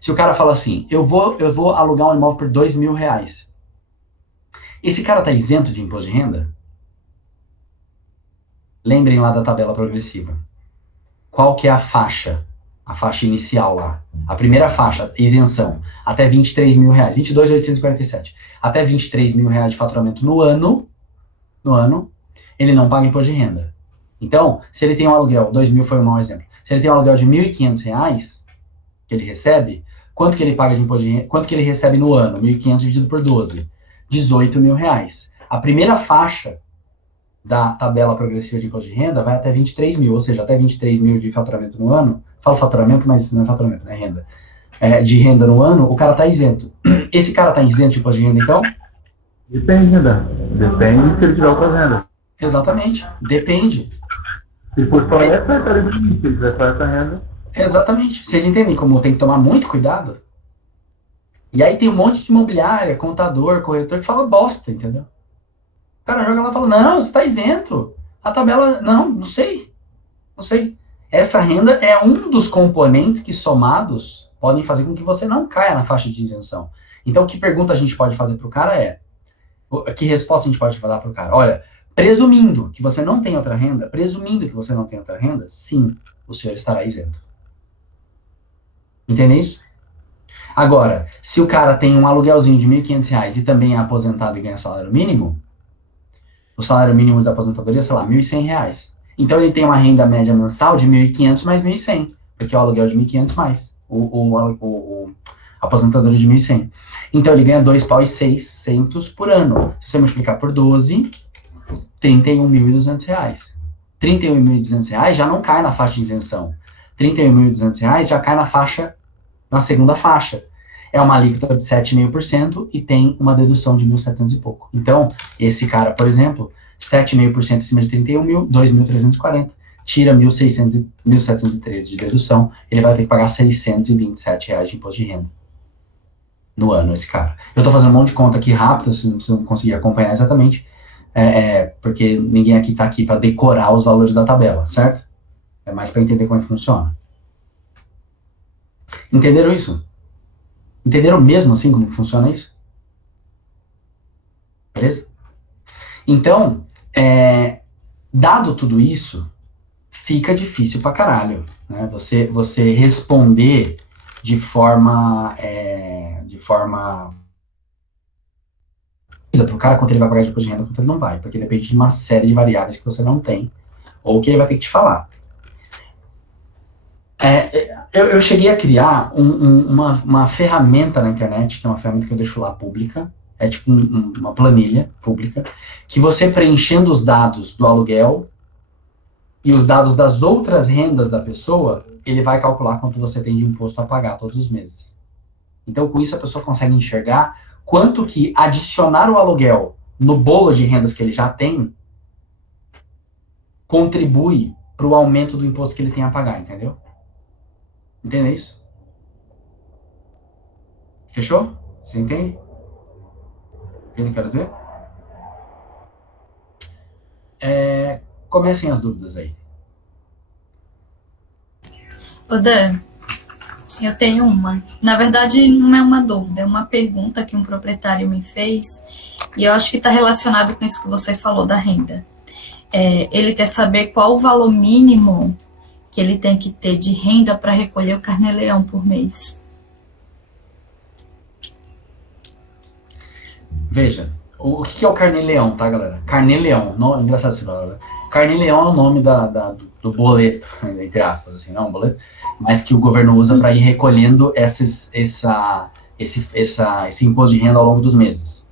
Se o cara fala assim, eu vou alugar um imóvel por R$2.000. Esse cara tá isento de imposto de renda? Lembrem lá da tabela progressiva. Qual que é a faixa? A faixa inicial lá. A primeira faixa, isenção, até R$23.000, 22.847. Até R$23.000 de faturamento no ano, ele não paga imposto de renda. Então, se ele tem um aluguel, 2.000 foi um mau exemplo. Se ele tem um aluguel de R$1.500 que ele recebe, quanto que ele paga de imposto de renda? Quanto que ele recebe no ano? 1.500 dividido por 12. R$18.000. A primeira faixa da tabela progressiva de imposto de renda vai até 23.000, ou seja, até 23.000 de faturamento no ano. Falo faturamento, mas não é faturamento, é renda. De renda no ano, o cara está isento. Esse cara está isento de imposto de renda, então? Depende, né? Depende se ele tiver outras rendas. Exatamente, depende. Se for só essa, se ele tiver só essa renda. Exatamente. Vocês entendem como tem que tomar muito cuidado? E aí tem um monte de imobiliária, contador, corretor que fala bosta, entendeu? O cara joga lá e fala, não, você está isento. A tabela, não sei. Essa renda é um dos componentes que somados podem fazer com que você não caia na faixa de isenção. Então, que pergunta a gente pode fazer para o cara que resposta a gente pode dar para o cara? Olha, Presumindo que você não tem outra renda, sim, o senhor estará isento. Entende isso? Agora, se o cara tem um aluguelzinho de R$ 1.500 e também é aposentado e ganha salário mínimo, o salário mínimo da aposentadoria é, sei lá, R$ 1.100. Então ele tem uma renda média mensal de 1.500 mais 1.100, porque é o aluguel de 1.500 mais a aposentadoria de 1.100. Então ele ganha 2.600 por ano. Se você multiplicar por 12, R$ 31.200. R$ 31.200 já não cai na faixa de isenção. R$ 31.200 já cai na segunda faixa. É uma alíquota de 7,5% e tem uma dedução de 1.700 e pouco. Então, esse cara, por exemplo, 7,5% acima de 31 mil, 2.340, tira 1.713 de dedução, ele vai ter que pagar R$ 627 de imposto de renda no ano, esse cara. Eu tô fazendo um monte de conta aqui rápido, se você não conseguir acompanhar exatamente, porque ninguém aqui tá aqui para decorar os valores da tabela, certo? É mais para entender como é que funciona. Entenderam isso? Entenderam mesmo assim como funciona isso? Beleza? Então, dado tudo isso, fica difícil pra caralho, né? Você responder de forma pro cara quanto ele vai pagar de imposto de renda, quanto ele não vai, porque depende de uma série de variáveis que você não tem, ou que ele vai ter que te falar. Eu cheguei a criar uma ferramenta na internet, que é uma ferramenta que eu deixo lá pública, é tipo uma planilha pública, que você preenchendo os dados do aluguel e os dados das outras rendas da pessoa, ele vai calcular quanto você tem de imposto a pagar todos os meses. Então, com isso, a pessoa consegue enxergar quanto que adicionar o aluguel no bolo de rendas que ele já tem contribui para o aumento do imposto que ele tem a pagar, entendeu? Entende isso? Fechou? Você entende? Entende o que eu quero dizer? Comecem as dúvidas aí. Ô Dan, eu tenho uma. Na verdade, não é uma dúvida, é uma pergunta que um proprietário me fez e eu acho que está relacionado com isso que você falou da renda. Ele quer saber qual o valor mínimo que ele tem que ter de renda para recolher o Carnê-Leão por mês. Veja, o que é o Carnê-Leão, tá, galera? Carnê-Leão, engraçado esse nome, né? Carnê-Leão é o nome do boleto, entre aspas, assim, não é um boleto, mas que o governo usa para ir recolhendo esse imposto de renda ao longo dos meses.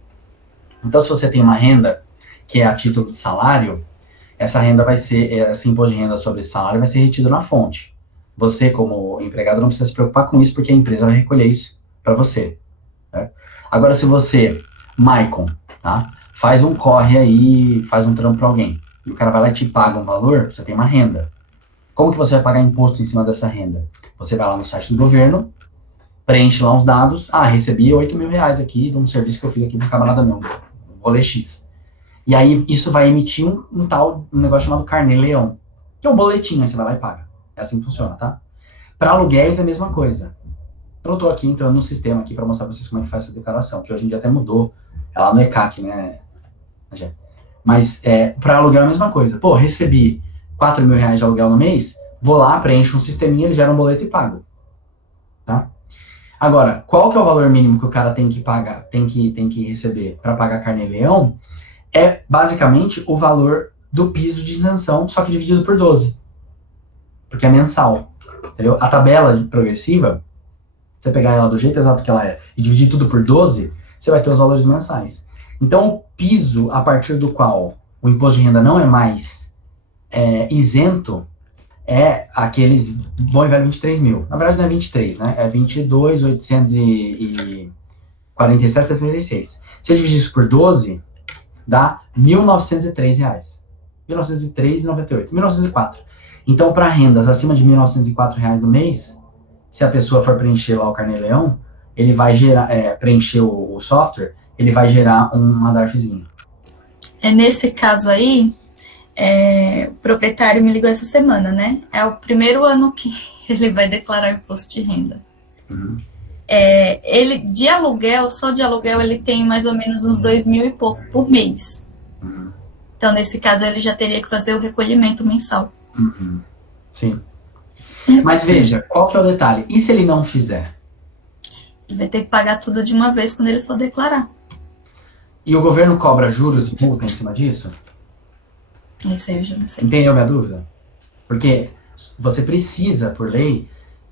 Então, se você tem uma renda que é a título de salário, esse imposto de renda sobre esse salário vai ser retido na fonte. Você, como empregado, não precisa se preocupar com isso, porque a empresa vai recolher isso para você. Certo? Agora, se você, Maicon, tá, faz um corre aí, faz um trampo para alguém, e o cara vai lá e te paga um valor, você tem uma renda. Como que você vai pagar imposto em cima dessa renda? Você vai lá no site do governo, preenche lá os dados, recebi R$8.000 aqui de um serviço que eu fiz aqui do camarada meu, um rolê X. E aí, isso vai emitir um negócio chamado Carnê-Leão, que é um boletim, aí você vai lá e paga. É assim que funciona, tá? Para aluguéis é a mesma coisa. Eu não tô aqui entrando no sistema aqui para mostrar para vocês como é que faz essa declaração, que hoje em dia até mudou. É lá no ECAC, né? Mas para aluguel é a mesma coisa. Pô, recebi R$4.000 de aluguel no mês, vou lá, preencho um sisteminha, ele gera um boleto e pago. Tá? Agora, qual que é o valor mínimo que o cara tem que pagar, tem que receber para pagar Carnê-Leão? É basicamente o valor do piso de isenção, só que dividido por 12. Porque é mensal. Entendeu? A tabela progressiva, você pegar ela do jeito exato que ela é e dividir tudo por 12, você vai ter os valores mensais. Então, o piso a partir do qual o imposto de renda não é mais isento é aqueles bom e velho 23 mil. Na verdade, não é 23, né? É 22.847,76. Se eu dividir isso por 12, dá R$1.903. R$1.903,98. 1.904. Então, para rendas acima de R$1.904 no mês, se a pessoa for preencher lá o Carnê-Leão, ele vai preencher o software, ele vai gerar um ADARFzinho. Nesse caso aí, o proprietário me ligou essa semana, né? É o primeiro ano que ele vai declarar o imposto de renda. Uhum. Ele, de aluguel, só de aluguel, ele tem mais ou menos uns 2.000 e pouco por mês. Uhum. Então, nesse caso, ele já teria que fazer o recolhimento mensal. Uhum. Sim. Mas veja, qual que é o detalhe? E se ele não fizer? Ele vai ter que pagar tudo de uma vez quando ele for declarar. E o governo cobra juros e multa em cima disso? Isso aí eu já não sei. Entendeu minha dúvida? Porque você precisa, por lei,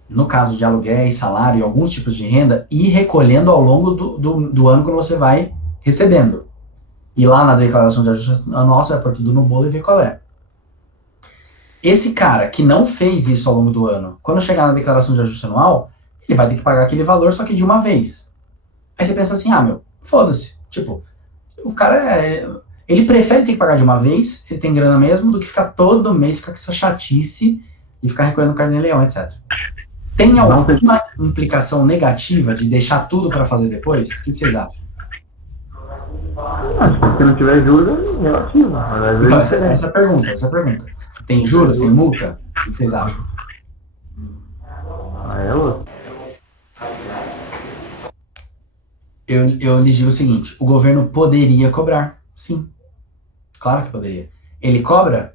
no caso de aluguéis, salário e alguns tipos de renda, ir recolhendo ao longo do ano quando você vai recebendo. E lá na declaração de ajuste anual, você vai pôr tudo no bolo e ver qual é. Esse cara que não fez isso ao longo do ano, quando chegar na declaração de ajuste anual, ele vai ter que pagar aquele valor, só que de uma vez. Aí você pensa assim, foda-se. Tipo, o cara, ele prefere ter que pagar de uma vez, ele tem grana mesmo, do que ficar todo mês com essa chatice e ficar recolhendo carnê-leão, etc. Tem alguma implicação negativa de deixar tudo para fazer depois? O que vocês acham? Acho que se não tiver juros, é relativo. Mas às vezes Então, é essa pergunta. Tem juros, tem multa? O que vocês acham? Eu lhe digo o seguinte, o governo poderia cobrar, sim. Claro que poderia. Ele cobra?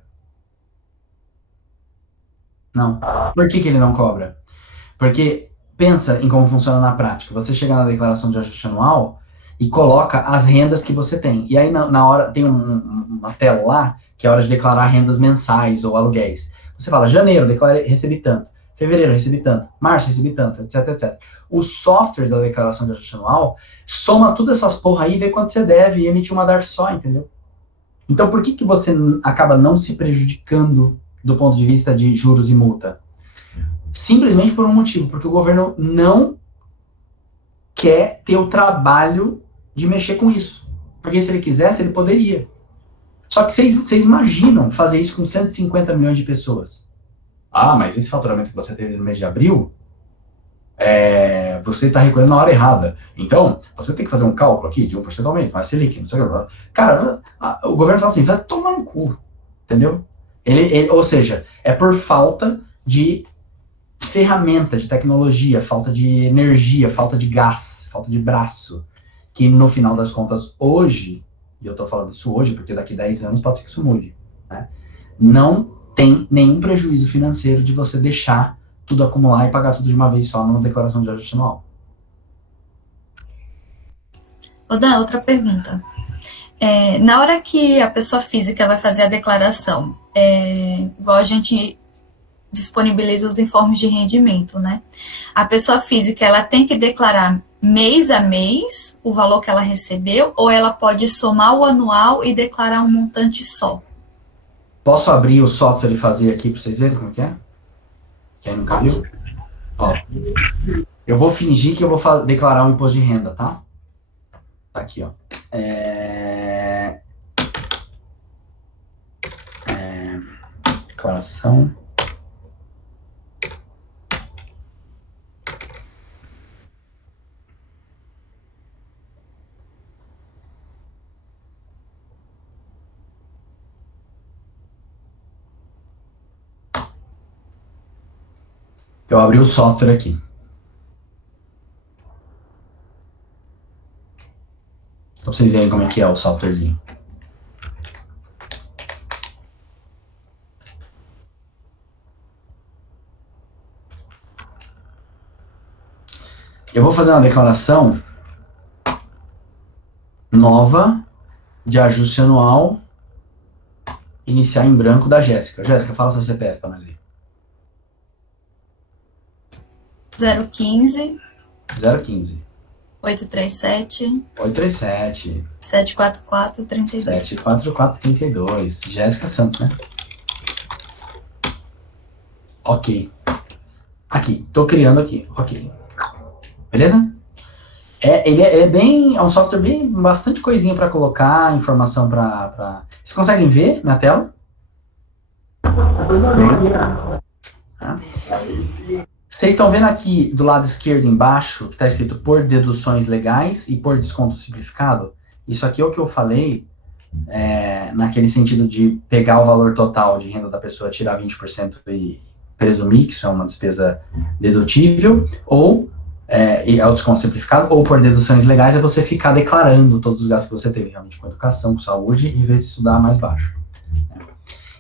Não. Por que ele não cobra? Porque pensa em como funciona na prática. Você chega na declaração de ajuste anual e coloca as rendas que você tem. E aí na hora tem uma tela lá que é a hora de declarar rendas mensais ou aluguéis. Você fala, janeiro, recebi tanto. Fevereiro, recebi tanto. Março, recebi tanto, etc, etc. O software da declaração de ajuste anual soma todas essas porra aí e vê quanto você deve e emite uma DARF só, entendeu? Então por que você acaba não se prejudicando do ponto de vista de juros e multa? Simplesmente por um motivo, porque o governo não quer ter o trabalho de mexer com isso. Porque se ele quisesse, ele poderia. Só que vocês imaginam fazer isso com 150 milhões de pessoas. Mas esse faturamento que você teve no mês de abril, você está recolhendo na hora errada. Então, você tem que fazer um cálculo aqui de 1% ao mês, mais Selic, não sei o que. Cara, o governo fala assim, vai tomar no cu, entendeu? Ou seja, é por falta de ferramenta, de tecnologia, falta de energia, falta de gás, falta de braço, que no final das contas hoje, e eu estou falando isso hoje porque daqui 10 anos pode ser que isso mude, né? Não tem nenhum prejuízo financeiro de você deixar tudo acumular e pagar tudo de uma vez só numa declaração de ajuste anual. Dan, outra pergunta. Na hora que a pessoa física vai fazer a declaração, igual a gente disponibiliza os informes de rendimento, né? A pessoa física, ela tem que declarar mês a mês o valor que ela recebeu, ou ela pode somar o anual e declarar um montante só? Posso abrir o software e fazer aqui para vocês verem como é? Quem nunca viu? Ó, eu vou fingir que eu vou declarar um imposto de renda, tá? Tá aqui, ó. Declaração. Eu abri o software aqui. Só pra vocês verem como é que é o softwarezinho. Eu vou fazer uma declaração nova de ajuste anual, iniciar em branco da Jéssica. Jéssica, fala seu CPF para nós ver. 015 015 837 744 74432. 74432. Jéssica Santos, né? Ok. Aqui, tô criando aqui. Ok. Beleza? Ele é um software bastante coisinha para colocar, informação para. Vocês conseguem ver minha tela? Vocês estão vendo aqui do lado esquerdo embaixo, que está escrito por deduções legais e por desconto simplificado? Isso aqui é o que eu falei, naquele sentido de pegar o valor total de renda da pessoa, tirar 20% e presumir que isso é uma despesa dedutível, ou é o desconto simplificado, ou por deduções legais é você ficar declarando todos os gastos que você teve, realmente com educação, com saúde, e ver se isso dá mais baixo.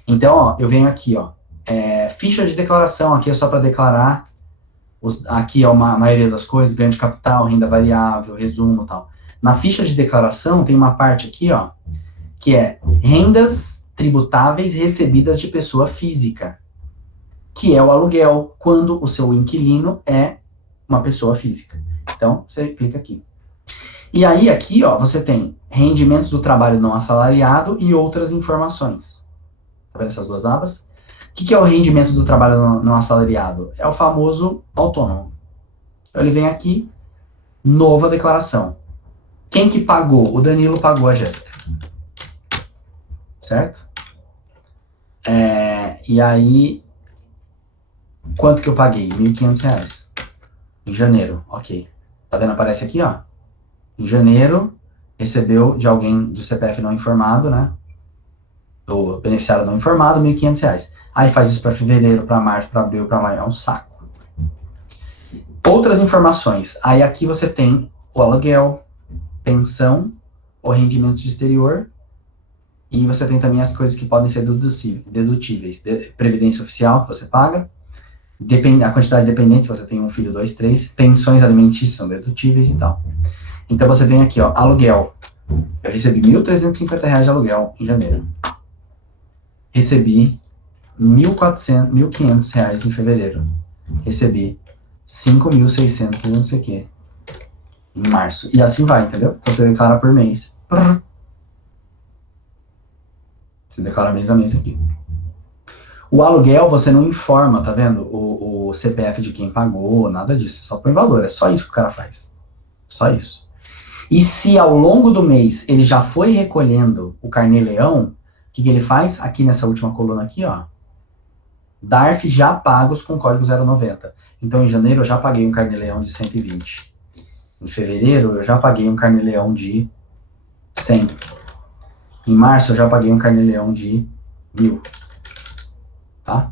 Então, ó, eu venho aqui, ó, ficha de declaração, aqui é só para declarar, aqui é a maioria das coisas, ganho de capital, renda variável, resumo e tal. Na ficha de declaração tem uma parte aqui, ó, que é rendas tributáveis recebidas de pessoa física, que é o aluguel, quando o seu inquilino é uma pessoa física. Então, você clica aqui. E aí, aqui, ó, você tem rendimentos do trabalho não assalariado e outras informações. Tá vendo essas duas abas? O que é o rendimento do trabalho não assalariado? É o famoso autônomo. Então, ele vem aqui, nova declaração. Quem que pagou? O Danilo pagou a Jéssica. Certo? E aí, quanto que eu paguei? R$ 1.500. Em janeiro, ok. Tá vendo? Aparece aqui, ó. Em janeiro, recebeu de alguém do CPF não informado, né? Do beneficiário não informado, R$ 1.500. Aí faz isso para fevereiro, para março, para abril, para maio. É um saco. Outras informações. Aí aqui você tem o aluguel, pensão, o rendimento de exterior. E você tem também as coisas que podem ser dedutíveis. Previdência oficial, que você paga. A quantidade de dependentes, você tem um filho, 2, 3. Pensões alimentícias são dedutíveis e tal. Então você vem aqui, ó, aluguel. Eu recebi R$ 1.350 de aluguel em janeiro. Recebi R$ 1.500 em fevereiro. Recebi 5.600 não sei o quê em março. E assim vai, entendeu? Então você declara por mês. Você declara mês a mês aqui. O aluguel você não informa, tá vendo? O CPF de quem pagou, nada disso. Só põe valor, é só isso que o cara faz. Só isso. E se ao longo do mês ele já foi recolhendo o carnê-leão, o que ele faz? Aqui nessa última coluna aqui, ó. DARF já pagos com código 090. Então em janeiro eu já paguei um carnê-leão de 120. Em fevereiro eu já paguei um carnê-leão de 100. Em março eu já paguei um carnê-leão de 1.000. Tá?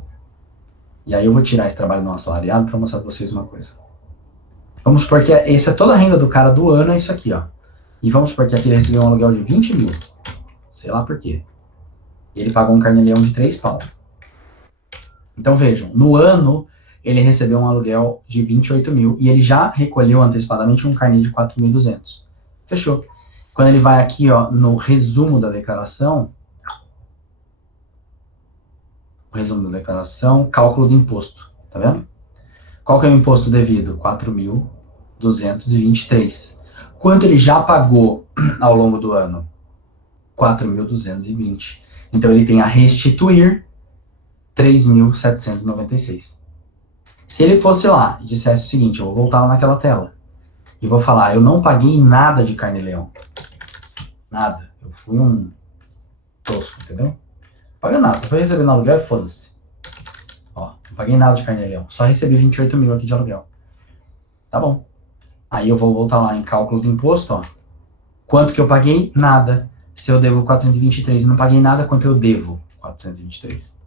E aí eu vou tirar esse trabalho não assalariado para mostrar para vocês uma coisa. Vamos supor que essa é toda a renda do cara do ano, é isso aqui, ó. E vamos supor que aqui ele recebeu um aluguel de 20 mil. Sei lá por quê. E ele pagou um carnê-leão de 3 pau. Então vejam, no ano ele recebeu um aluguel de 28 mil e ele já recolheu antecipadamente um carnê de 4.200. Fechou. Quando ele vai aqui, ó, no resumo da declaração, cálculo do imposto, tá vendo? Qual que é o imposto devido? 4.223. Quanto ele já pagou ao longo do ano? 4.220. Então ele tem a restituir 3.796. Se ele fosse lá e dissesse o seguinte, eu vou voltar lá naquela tela e vou falar, eu não paguei nada de carnê-leão. Nada. Eu fui um tosco, entendeu? Paga nada, eu fui recebendo aluguel e foda-se. Ó, não paguei nada de carnê-leão. Só recebi 28 mil aqui de aluguel. Tá bom. Aí eu vou voltar lá em cálculo do imposto, ó. Quanto que eu paguei? Nada. Se eu devo 423 e não paguei nada, quanto eu devo? 423.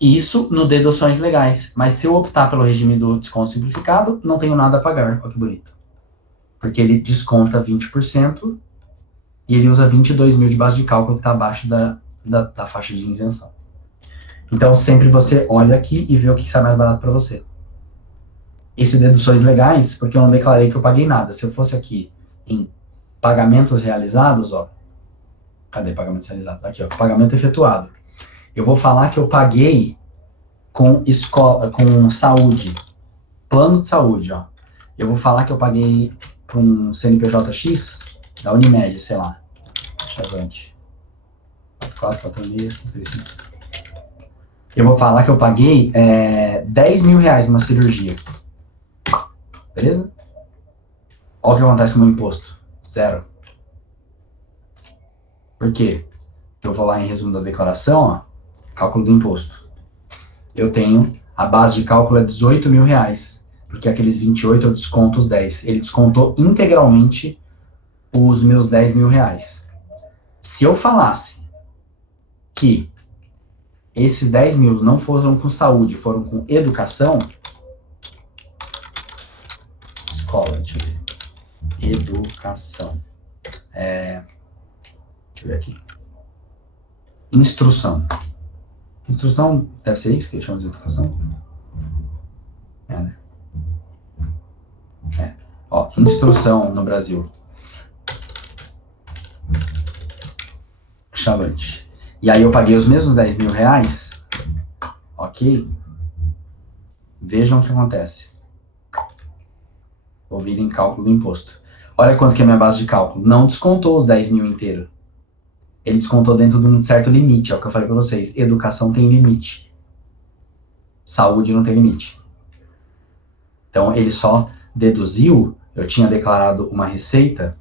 Isso no deduções legais. Mas se eu optar pelo regime do desconto simplificado, não tenho nada a pagar. Olha que bonito. Porque ele desconta 20% e ele usa 22 mil de base de cálculo, que está abaixo da faixa de isenção. Então, sempre você olha aqui e vê o que sai mais barato para você. Esse deduções legais, porque eu não declarei que eu paguei nada. Se eu fosse aqui em pagamentos realizados, ó. Cadê pagamentos realizados? Aqui, ó. Pagamento efetuado. Eu vou falar que eu paguei com escola, com saúde. Plano de saúde, ó. Eu vou falar que eu paguei para um CNPJ X, da Unimed, sei lá. Chavante. 446, 35. Eu vou falar que eu paguei 10 mil reais numa cirurgia. Beleza? Olha o que acontece com o meu imposto. 0. Por quê? Eu vou lá em resumo da declaração, ó, cálculo do imposto. Eu tenho, a base de cálculo é 18 mil reais. Porque aqueles 28 eu desconto os 10. Ele descontou integralmente os meus 10 mil reais. Se eu falasse que esses 10 mil não foram com saúde, foram com educação, escola, deixa eu ver. Educação. Deixa eu ver aqui. Instrução. Instrução deve ser isso que eles chamam de educação? Né? Ó, instrução no Brasil. Chavante. E aí eu paguei os mesmos 10 mil reais. Ok? Vejam o que acontece. Vou vir em cálculo do imposto. Olha quanto que é a minha base de cálculo. Não descontou os 10 mil inteiro. Ele descontou dentro de um certo limite. É o que eu falei para vocês. Educação tem limite. Saúde não tem limite. Então, ele só deduziu. Eu tinha declarado uma receita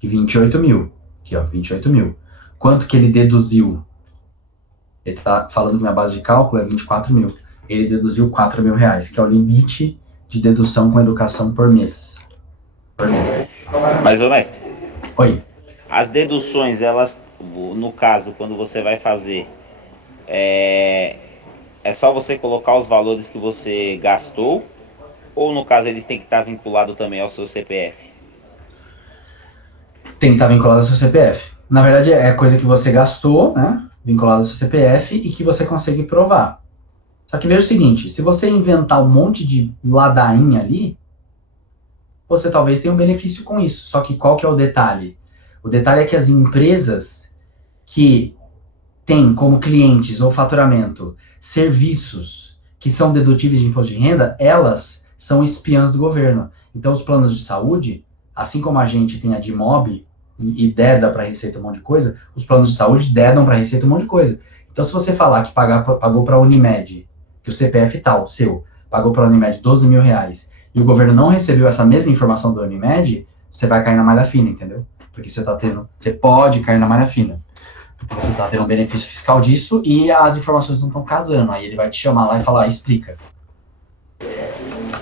de 28 mil. Aqui, ó, 28 mil. Quanto que ele deduziu? Ele está falando que minha base de cálculo é 24 mil. Ele deduziu 4 mil reais, que é o limite de dedução com educação por mês. Mas, ô mestre, Oi. as deduções, elas, no caso, quando você vai fazer, é só você colocar os valores que você gastou, ou no caso eles têm que estar vinculados também ao seu CPF? Tem que estar vinculado ao seu CPF. Na verdade, é coisa que você gastou, né? Vinculado ao seu CPF e que você consegue provar. Só que veja o seguinte, se você inventar um monte de ladainha ali, você talvez tenha um benefício com isso. Só que qual que é o detalhe? O detalhe é que as empresas que têm como clientes ou faturamento serviços que são dedutíveis de imposto de renda, elas são espiãs do governo. Então, os planos de saúde, assim como a gente tem a DIMOB e deda para a Receita um monte de coisa, os planos de saúde dedam para a Receita um monte de coisa. Então, se você falar que pagou para a Unimed, que o CPF tal, seu, pagou para a Unimed 12 mil reais, e o governo não recebeu essa mesma informação da Unimed, você vai cair na malha fina, entendeu? Porque você pode cair na malha fina. Porque você está tendo um benefício fiscal disso e as informações não estão casando. Aí ele vai te chamar lá e falar, explica.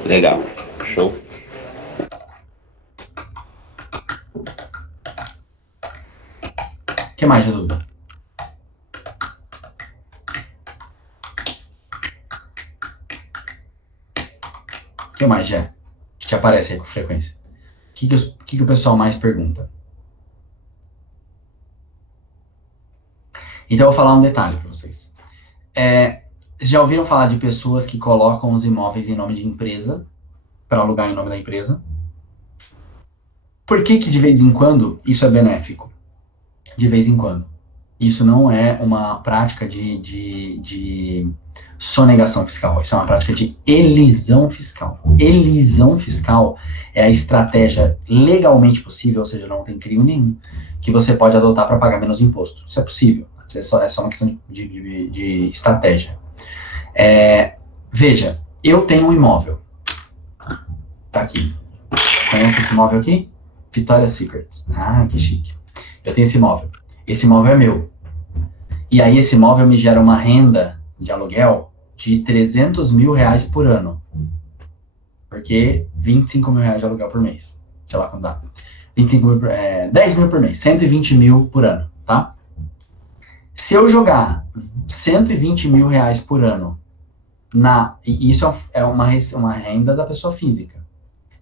Legal. Show. O que mais de dúvida? O que mais, Jé? Que te aparece aí com frequência? O que o pessoal mais pergunta? Então eu vou falar um detalhe para vocês. Vocês já ouviram falar de pessoas que colocam os imóveis em nome de empresa, para alugar em nome da empresa? Por que de vez em quando isso é benéfico? De vez em quando. Isso não é uma prática de sonegação fiscal. Isso é uma prática de elisão fiscal. Elisão fiscal é a estratégia legalmente possível, ou seja, não tem crime nenhum, que você pode adotar para pagar menos imposto. Isso é possível. É só uma questão de estratégia. Veja, eu tenho um imóvel. Tá aqui. Conhece esse imóvel aqui? Victoria's Secret. Ah, que chique. Eu tenho esse imóvel. Esse imóvel é meu. E aí esse imóvel me gera uma renda de aluguel de 300 mil reais por ano. Porque 25 mil reais de aluguel por mês. Sei lá quanto dá. 25 mil, 10 mil por mês. 120 mil por ano, tá? Se eu jogar 120 mil reais por ano e isso é uma renda da pessoa física.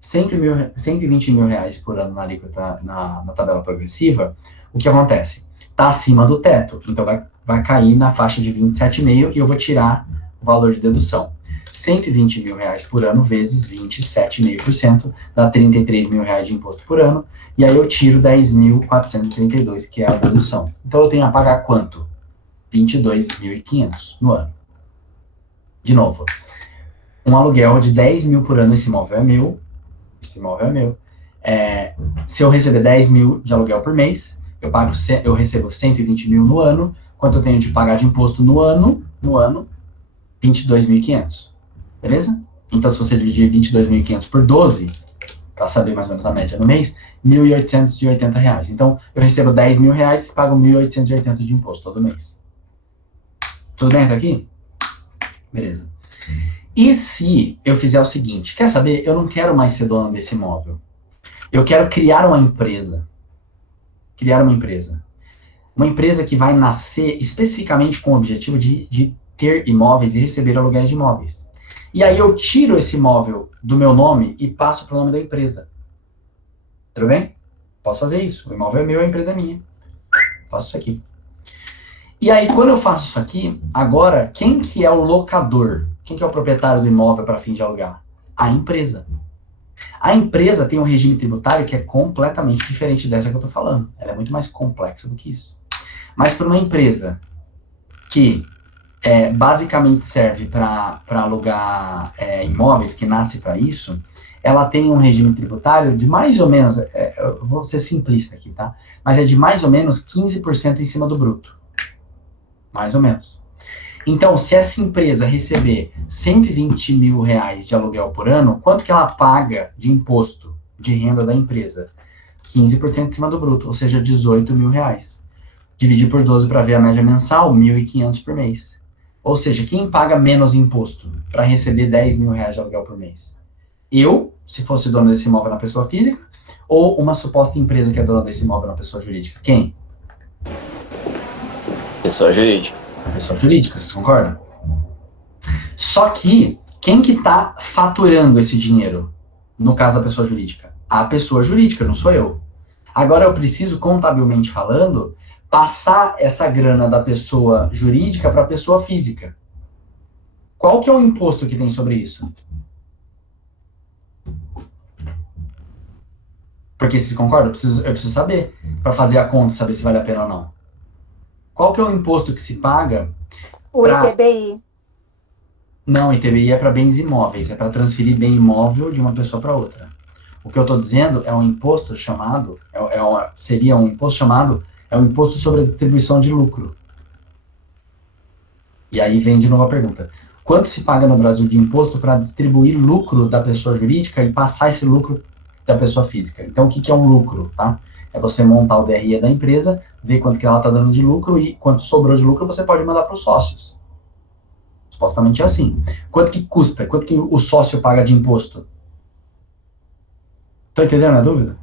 120 mil reais por ano na alíquota, na tabela progressiva, o que acontece? Está acima do teto, então vai cair na faixa de 27,5 e eu vou tirar o valor de dedução. 120 mil reais por ano vezes 27,5% dá 33 mil reais de imposto por ano, e aí eu tiro 10.432, que é a dedução. Então eu tenho a pagar quanto? 22.500 no ano. De novo, um aluguel de 10 mil por ano, esse imóvel é meu. Esse imóvel é meu. Se eu receber 10 mil de aluguel por mês, eu recebo 120 mil no ano. Quanto eu tenho de pagar de imposto no ano? 22.500. Beleza? Então, se você dividir 22.500 por 12, para saber mais ou menos a média no mês, R$ 1.880. Então, eu recebo 10 mil reais e pago 1.880 de imposto todo mês. Tudo bem até aqui? Beleza. E se eu fizer o seguinte, quer saber? Eu não quero mais ser dono desse imóvel. Eu quero criar uma empresa. Uma empresa que vai nascer especificamente com o objetivo de ter imóveis e receber aluguéis de imóveis. E aí eu tiro esse imóvel do meu nome e passo para o nome da empresa. Tudo bem? Posso fazer isso. O imóvel é meu, a empresa é minha. Faço isso aqui. E aí, quando eu faço isso aqui, agora, quem que é o locador? Quem que é o proprietário do imóvel para fim de alugar? A empresa. A empresa tem um regime tributário que é completamente diferente dessa que eu estou falando. Ela é muito mais complexa do que isso. Mas para uma empresa que basicamente serve para alugar imóveis, que nasce para isso, ela tem um regime tributário de mais ou menos, eu vou ser simplista aqui, tá? Mas é de mais ou menos 15% em cima do bruto. Mais ou menos. Então, se essa empresa receber 120 mil reais de aluguel por ano, quanto que ela paga de imposto de renda da empresa? 15% em cima do bruto, ou seja, 18 mil reais. Dividir por 12 para ver a média mensal, 1.500 por mês. Ou seja, quem paga menos imposto para receber 10 mil reais de aluguel por mês? Eu, se fosse dono desse imóvel na pessoa física, ou uma suposta empresa que é dona desse imóvel na pessoa jurídica? Quem? Pessoa jurídica. A pessoa jurídica, vocês concordam? Só que, quem que está faturando esse dinheiro? No caso da pessoa jurídica? A pessoa jurídica, não sou eu. Agora eu preciso, contabilmente falando, passar essa grana da pessoa jurídica para a pessoa física. Qual que é o imposto que tem sobre isso? Porque vocês concordam? Eu preciso saber, para fazer a conta, saber se vale a pena ou não. Qual que é o imposto que se paga? O ITBI. Não, ITBI é para bens imóveis, é para transferir bem imóvel de uma pessoa para outra. O que eu estou dizendo é um imposto chamado, seria um imposto chamado, é um imposto sobre a distribuição de lucro. E aí vem de novo a pergunta. Quanto se paga no Brasil de imposto para distribuir lucro da pessoa jurídica e passar esse lucro da pessoa física? Então, o que é um lucro, tá? É você montar o DRE da empresa, ver quanto que ela está dando de lucro e quanto sobrou de lucro você pode mandar para os sócios. Supostamente é assim. Quanto que custa? Quanto que o sócio paga de imposto? Estão entendendo a dúvida?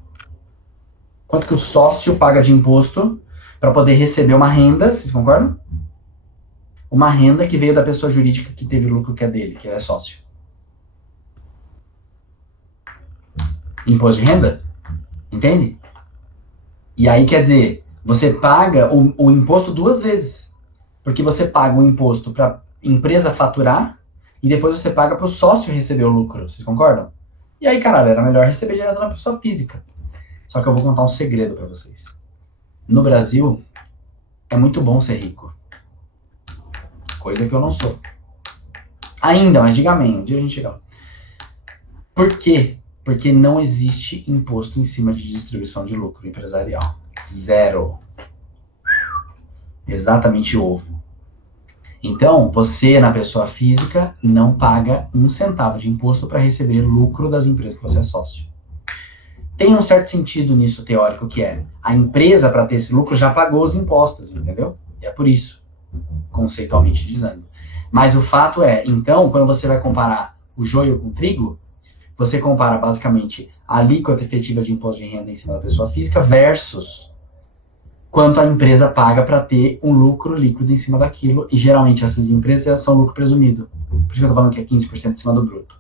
Quanto que o sócio paga de imposto para poder receber uma renda, vocês concordam? Uma renda que veio da pessoa jurídica que teve o lucro que é dele, que é sócio. Imposto de renda? Entende? E aí, quer dizer, você paga o imposto duas vezes. Porque você paga o imposto para a empresa faturar e depois você paga para o sócio receber o lucro. Vocês concordam? E aí, caralho, era melhor receber direto na pessoa física. Só que eu vou contar um segredo para vocês. No Brasil, é muito bom ser rico. Coisa que eu não sou. Ainda, mas diga amém. Um dia a gente chega lá. Por quê? Porque não existe imposto em cima de distribuição de lucro empresarial. Zero. Exatamente ovo. Então, você, na pessoa física, não paga 1 centavo de imposto para receber lucro das empresas que você é sócio. Tem um certo sentido nisso teórico, que é a empresa, para ter esse lucro, já pagou os impostos, entendeu? E é por isso, conceitualmente dizendo. Mas o fato é, então, quando você vai comparar o joio com o trigo, você compara basicamente a alíquota efetiva de imposto de renda em cima da pessoa física versus quanto a empresa paga para ter um lucro líquido em cima daquilo. E geralmente essas empresas são lucro presumido. Por isso que eu tô falando que é 15% em cima do bruto.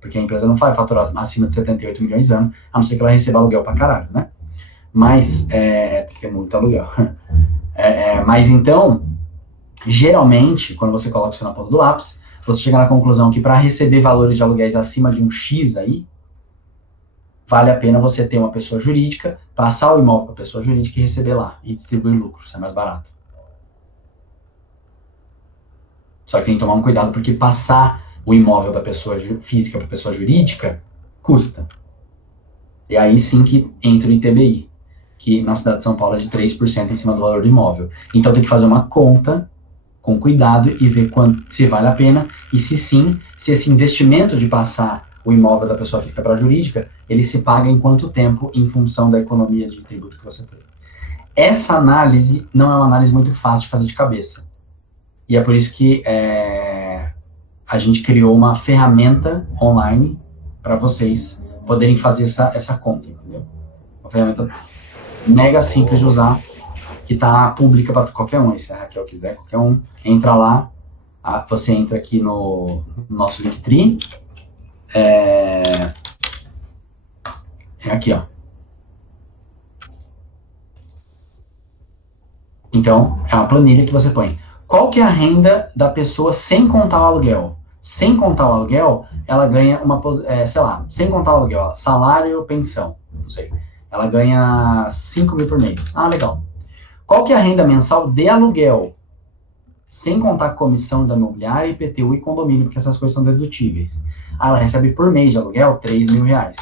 Porque a empresa não vai faturar acima de 78 milhões de anos, a não ser que ela receba aluguel pra caralho, né? Mas, tem que ter muito aluguel. Mas então, geralmente, quando você coloca isso na ponta do lápis, você chega na conclusão que para receber valores de aluguéis acima de um X aí, vale a pena você ter uma pessoa jurídica, passar o imóvel para a pessoa jurídica e receber lá, e distribuir lucro, isso é mais barato. Só que tem que tomar um cuidado, porque passar o imóvel da pessoa física para a pessoa jurídica custa. E aí sim que entra o ITBI, que na cidade de São Paulo é de 3% em cima do valor do imóvel. Então tem que fazer uma conta com cuidado e ver se vale a pena, e se sim, se esse investimento de passar o imóvel da pessoa física para a jurídica, ele se paga em quanto tempo em função da economia de tributo que você tem. Essa análise não é uma análise muito fácil de fazer de cabeça. E é por isso que a gente criou uma ferramenta online para vocês poderem fazer essa conta, entendeu? Uma ferramenta mega simples de usar, que está pública para qualquer um. E se a Raquel quiser, qualquer um entra lá Você entra aqui no nosso Linktree. É aqui, ó. Então, é uma planilha que você põe. Qual que é a renda da pessoa sem contar o aluguel? Sem contar o aluguel, ela ganha sei lá, sem contar o aluguel, salário, pensão, não sei. Ela ganha 5 mil por mês. Ah, legal. Qual que é a renda mensal de aluguel? Sem contar comissão da imobiliária, IPTU e condomínio, porque essas coisas são dedutíveis. Ela recebe por mês de aluguel 3 mil reais.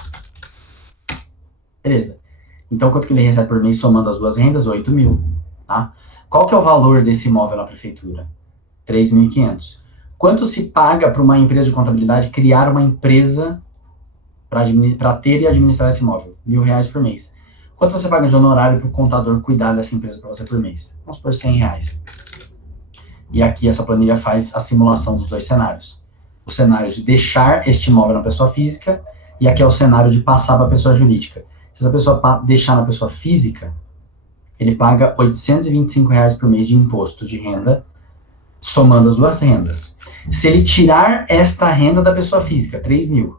Beleza. Então, quanto que ele recebe por mês somando as duas rendas? 8 mil. Tá? Qual que é o valor desse imóvel na prefeitura? 3.500. Quanto se paga para uma empresa de contabilidade criar uma empresa para ter e administrar esse imóvel? R$1.000 por mês. Quanto você paga de honorário para o contador cuidar dessa empresa para você por mês? Vamos por R$100. E aqui essa planilha faz a simulação dos dois cenários. O cenário de deixar este imóvel na pessoa física e aqui é o cenário de passar para a pessoa jurídica. Se essa pessoa deixar na pessoa física, ele paga R$825 por mês de imposto de renda, somando as duas rendas. Se ele tirar esta renda da pessoa física, 3 mil,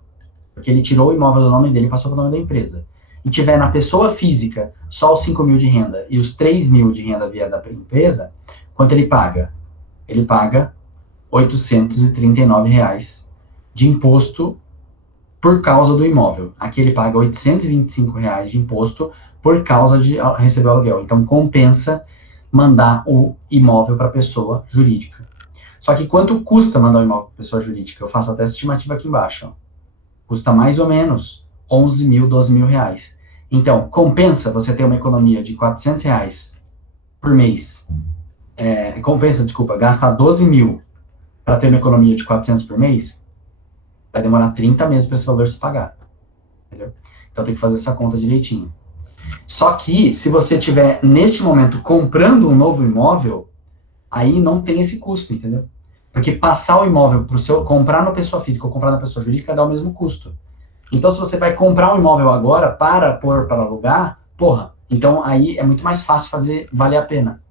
porque ele tirou o imóvel do nome dele e passou para o nome da empresa, e tiver na pessoa física só os 5 mil de renda e os 3 mil de renda via da empresa, quanto ele paga? Ele paga R$839 de imposto por causa do imóvel. Aqui ele paga R$825 de imposto por causa de receber o aluguel. Então, compensa mandar o imóvel para a pessoa jurídica. Só que quanto custa mandar o imóvel para a pessoa jurídica? Eu faço até essa estimativa aqui embaixo. Ó. Custa mais ou menos 11 mil, 12 mil reais. Então, compensa você ter uma economia de R$400 por mês. Gastar 12 mil para ter uma economia de 400 por mês, vai demorar 30 meses para esse valor se pagar. Entendeu? Então, tem que fazer essa conta direitinho. Só que, se você estiver, neste momento, comprando um novo imóvel, aí não tem esse custo, entendeu? Porque passar o imóvel comprar na pessoa física ou comprar na pessoa jurídica dá o mesmo custo. Então, se você vai comprar um imóvel agora para alugar, então aí é muito mais fácil fazer valer a pena.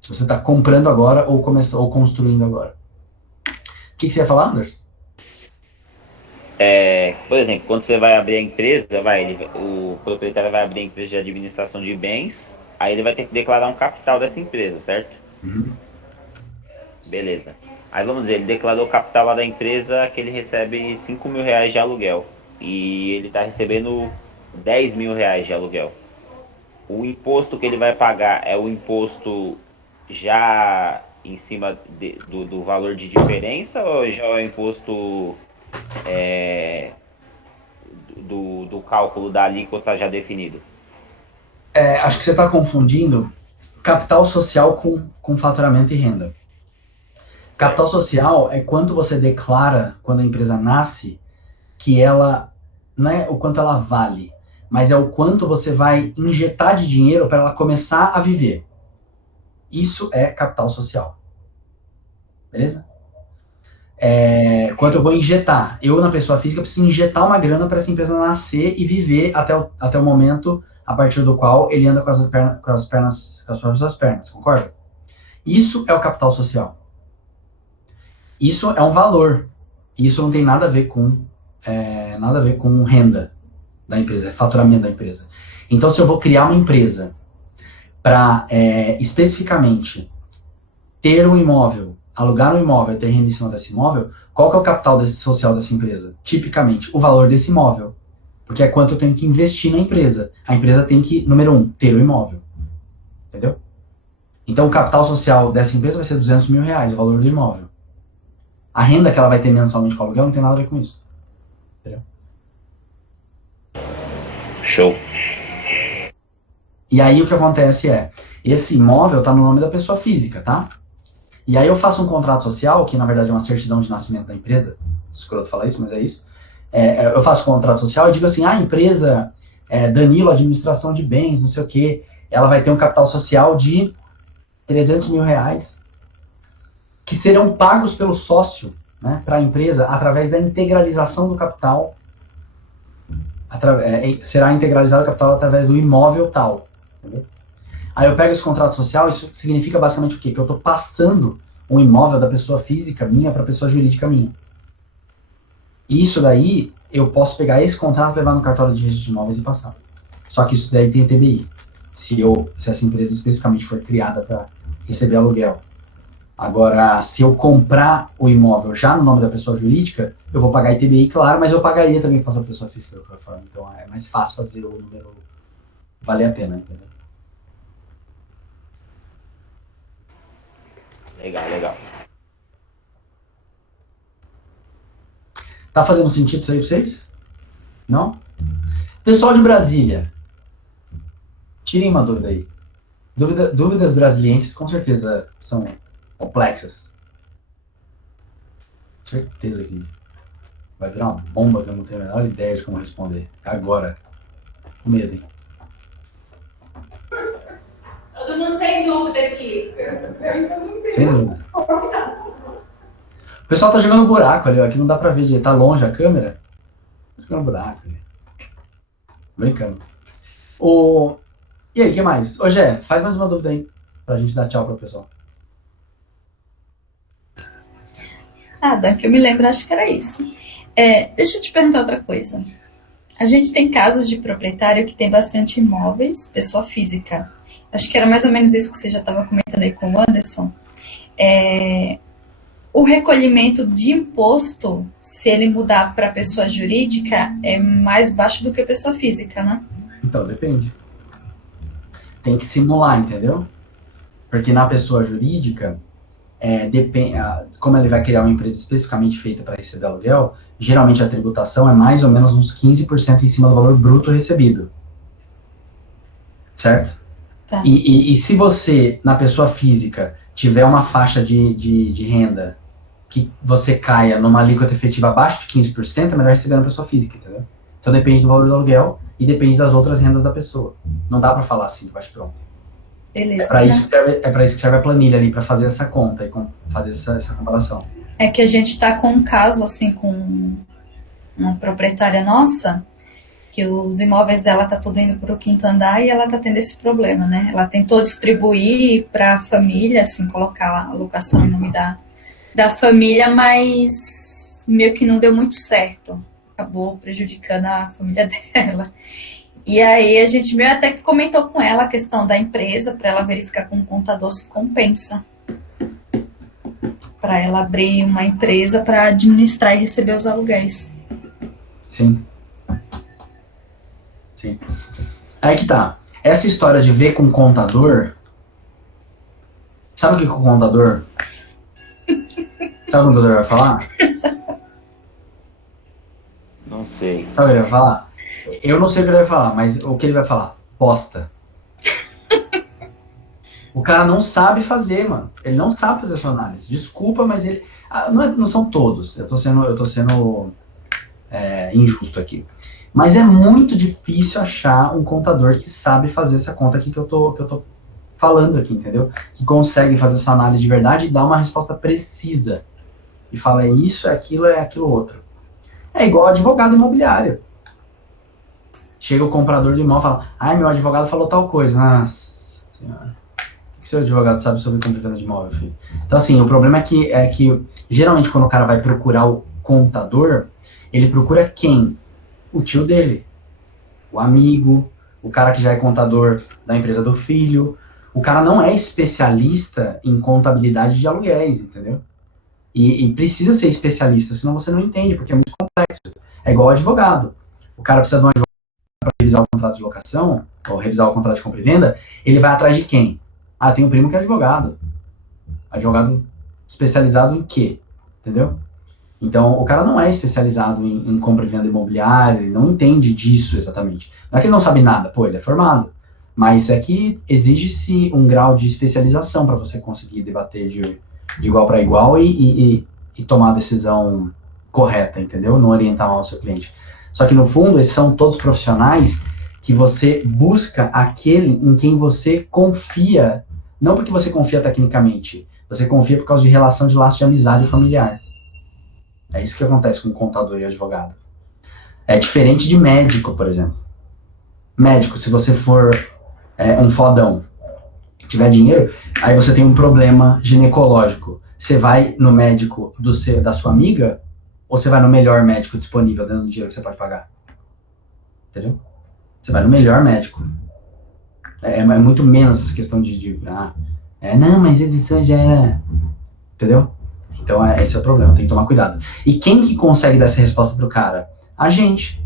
Se você está comprando agora ou construindo agora. O que você ia falar, Anderson? Por exemplo, quando você vai abrir a empresa, o proprietário vai abrir a empresa de administração de bens, aí ele vai ter que declarar um capital dessa empresa, certo? Uhum. Beleza. Aí vamos dizer, ele declarou o capital lá da empresa que ele recebe 5 mil reais de aluguel. E ele está recebendo 10 mil reais de aluguel. O imposto que ele vai pagar é o imposto já em cima do valor de diferença ou já é o imposto do cálculo da alíquota já definido? Acho que você está confundindo capital social com faturamento e renda. Capital social é quanto você declara quando a empresa nasce, que ela não é o quanto ela vale, mas é o quanto você vai injetar de dinheiro para ela começar a viver. Isso é capital social. Beleza? Quanto eu vou injetar? Eu, na pessoa física, preciso injetar uma grana para essa empresa nascer e viver até o momento a partir do qual ele anda com as próprias pernas, concorda? Isso é o capital social. Isso é um valor. Isso não tem nada a ver com renda da empresa, é faturamento da empresa. Então, se eu vou criar uma empresa para especificamente ter um imóvel, alugar um imóvel e ter renda em cima desse imóvel, qual que é o capital social dessa empresa? Tipicamente, o valor desse imóvel. Porque é quanto eu tenho que investir na empresa. A empresa tem que, número 1, ter o imóvel. Entendeu? Então, o capital social dessa empresa vai ser 200 mil reais, o valor do imóvel. A renda que ela vai ter mensalmente com o aluguel não tem nada a ver com isso. Entendeu? Show. E aí o que acontece esse imóvel está no nome da pessoa física, tá? E aí eu faço um contrato social, que na verdade é uma certidão de nascimento da empresa, escroto falar isso, mas é isso. Eu faço um contrato social e digo assim, a empresa Danilo, administração de bens, não sei o quê, ela vai ter um capital social de 300 mil reais, que serão pagos pelo sócio, né, para a empresa através da integralização do capital. Será integralizado o capital através do imóvel tal. Entendeu? Aí eu pego esse contrato social, isso significa basicamente o quê? Que eu estou passando um imóvel da pessoa física minha para a pessoa jurídica minha. E isso daí, eu posso pegar esse contrato, levar no cartório de registro de imóveis e passar. Só que isso daí tem TBI. Se essa empresa especificamente for criada para receber aluguel. Agora, se eu comprar o imóvel já no nome da pessoa jurídica, eu vou pagar ITBI, claro, mas eu pagaria também para a pessoa física. Então é mais fácil fazer o número valer a pena, entendeu? Legal. Tá fazendo sentido isso aí pra vocês? Não? Pessoal de Brasília, tirem uma dúvida aí. Dúvidas brasilienses com certeza são complexas. Certeza que vai virar uma bomba que eu não tenho a menor ideia de como responder. Agora. Com medo, hein? Todo mundo sem dúvida aqui. Sem dúvida. O pessoal tá jogando buraco ali, ó. Aqui não dá pra ver, tá longe a câmera. Tá jogando buraco ali. Brincando. E aí, o que mais? Ô, Gé, faz mais uma dúvida aí, pra gente dar tchau pro pessoal. Da que eu me lembro, acho que era isso. Deixa eu te perguntar outra coisa. A gente tem casos de proprietário que tem bastante imóveis, pessoa física. Acho que era mais ou menos isso que você já estava comentando aí com o Anderson. O recolhimento de imposto, se ele mudar para pessoa jurídica, é mais baixo do que pessoa física, né? Então, depende. Tem que simular, entendeu? Porque na pessoa jurídica, como ele vai criar uma empresa especificamente feita para receber aluguel, geralmente a tributação é mais ou menos uns 15% em cima do valor bruto recebido. Certo? Tá. E se você, na pessoa física, tiver uma faixa de renda que você caia numa alíquota efetiva abaixo de 15%, é melhor receber na pessoa física, entendeu? Então depende do valor do aluguel e depende das outras rendas da pessoa. Não dá para falar assim, de baixo pronto. Beleza. É para isso que serve a planilha ali, para fazer essa conta e fazer essa comparação. É que a gente tá com um caso, assim, com uma proprietária nossa, que os imóveis dela tá tudo indo pro quinto andar e ela tá tendo esse problema, né? Ela tentou distribuir pra família, assim, colocar a locação em nome da família, mas meio que não deu muito certo. Acabou prejudicando a família dela. E aí a gente meio até que comentou com ela a questão da empresa, para ela verificar com o contador se compensa. Para ela abrir uma empresa para administrar e receber os aluguéis. Sim. Aí que tá. Essa história de ver com o contador... Sabe o que o contador... Sabe o que o contador vai falar? Não sei. Sabe o que ele vai falar? Eu não sei o que ele vai falar, mas o que ele vai falar? Bosta. O cara não sabe fazer, mano. Ele não sabe fazer essa análise. Desculpa, mas ele... Não são todos. Eu tô sendo injusto aqui. Mas é muito difícil achar um contador que sabe fazer essa conta aqui que eu tô falando aqui, entendeu? Que consegue fazer essa análise de verdade e dar uma resposta precisa. E fala, é isso, é aquilo outro. É igual advogado imobiliário. Chega o comprador do imóvel e fala, meu advogado falou tal coisa. Nossa senhora. O que seu advogado sabe sobre completamente de imóvel, filho? Então, assim, o problema é que geralmente quando o cara vai procurar o contador, ele procura quem? O tio dele, o amigo, o cara que já é contador da empresa do filho. O cara não é especialista em contabilidade de aluguéis, entendeu? E precisa ser especialista, senão você não entende, porque é muito complexo. É igual advogado. O cara precisa de um advogado para revisar o contrato de locação, ou revisar o contrato de compra e venda, ele vai atrás de quem? Tem um primo que é advogado. Advogado especializado em quê? Entendeu? Então, o cara não é especializado em compra e venda imobiliária, ele não entende disso exatamente. Não é que ele não sabe nada, ele é formado. Mas é que exige-se um grau de especialização para você conseguir debater de igual para igual e tomar a decisão correta, entendeu? Não orientar mal o seu cliente. Só que, no fundo, esses são todos profissionais que você busca aquele em quem você confia, não porque você confia tecnicamente, você confia por causa de relação de laço de amizade familiar. É isso que acontece com contador e advogado. É diferente de médico, por exemplo. Médico, se você for um fodão, tiver dinheiro, aí você tem um problema ginecológico. Você vai no médico da sua amiga ou você vai no melhor médico disponível dentro do dinheiro que você pode pagar? Entendeu? Você vai no melhor médico. É muito menos essa questão não, mas edição já é... Entendeu? Então, esse é o problema, tem que tomar cuidado. E quem que consegue dar essa resposta pro cara? A gente.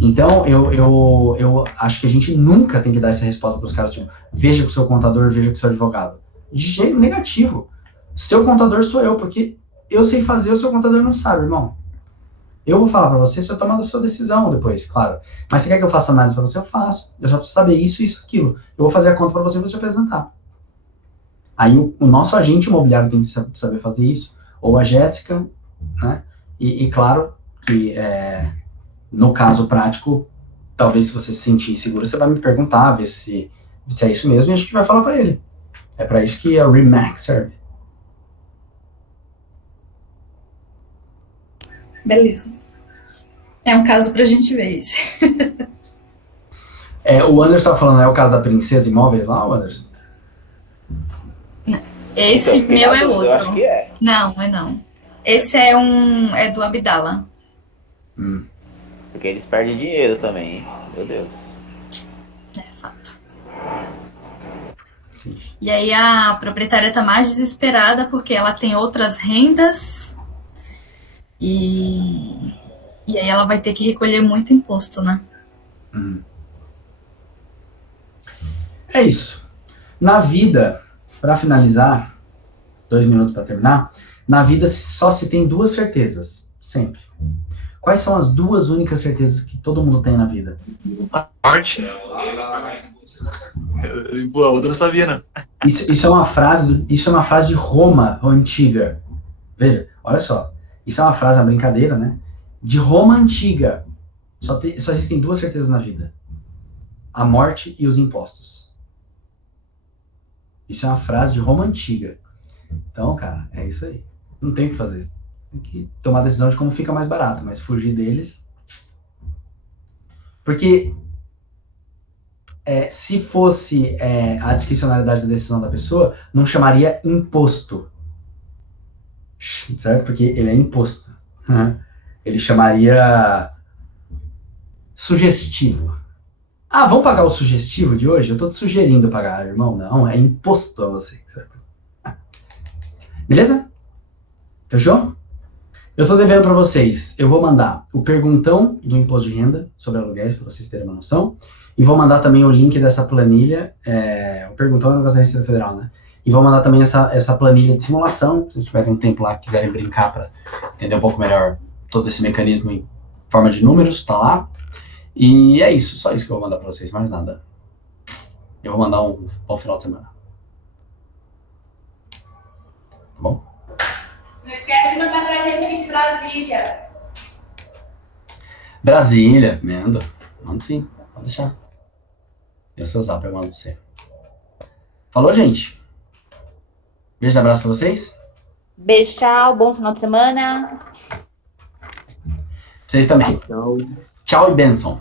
Então, eu acho que a gente nunca tem que dar essa resposta pros caras, tipo, veja com o seu contador, veja com o seu advogado. De jeito negativo. Seu contador sou eu, porque eu sei fazer, o seu contador não sabe, irmão. Eu vou falar pra você se eu tomar a sua decisão depois, claro. Mas você quer que eu faça análise pra você? Eu faço. Eu só preciso saber isso, aquilo. Eu vou fazer a conta pra você e vou te apresentar. Aí o nosso agente imobiliário tem que saber fazer isso. Ou a Jéssica, né? E claro que no caso prático, talvez se você se sentir inseguro, você vai me perguntar, ver se é isso mesmo, e a gente vai falar pra ele. É pra isso que a RE/MAX serve. Beleza. É um caso pra gente ver esse. O Anderson tá falando, é o caso da Princesa Imóveis lá, Anderson? Esse meu é outro. Eu acho que é. Não. Esse é do Abdala. Porque eles perdem dinheiro também, hein? Meu Deus. É fato. Sim. E aí a proprietária tá mais desesperada porque ela tem outras rendas e aí ela vai ter que recolher muito imposto, né? É isso. Na vida, para finalizar, 2 minutos para terminar, na vida só se tem 2 certezas, sempre. Quais são as 2 únicas certezas que todo mundo tem na vida? Morte. A outra não sabia, não. Isso é uma frase de Roma antiga. Veja, olha só. Isso é uma frase, uma brincadeira, né? De Roma antiga. Só existem 2 certezas na vida. A morte e os impostos. Isso é uma frase de Roma antiga. Então, cara, é isso aí. Não tem o que fazer. Tem que tomar a decisão de como fica mais barato, mas fugir deles... Porque se fosse a discricionariedade da decisão da pessoa, não chamaria imposto. Certo? Porque ele é imposto. Ele chamaria sugestivo. Vamos pagar o sugestivo de hoje? Eu tô te sugerindo pagar, irmão. Não, é imposto a você. Certo? Beleza? Fechou? Eu tô devendo para vocês. Eu vou mandar o perguntão do imposto de renda sobre aluguéis, para vocês terem uma noção. E vou mandar também o link dessa planilha. O perguntão é o negócio da Receita Federal, né? E vou mandar também essa planilha de simulação. Se vocês tiverem um tempo lá, quiserem brincar para entender um pouco melhor todo esse mecanismo em forma de números, tá lá. E é isso, só isso que eu vou mandar para vocês, mais nada. Eu vou mandar um bom final de semana. Tá bom? Não esquece de mandar pra gente aqui de Brasília. Brasília, mando sim, pode deixar. Dê o seu zap, eu mando pra você. Falou, gente. Beijo e abraço pra vocês. Beijo, tchau, bom final de semana. Vocês também. Tchau e bênção.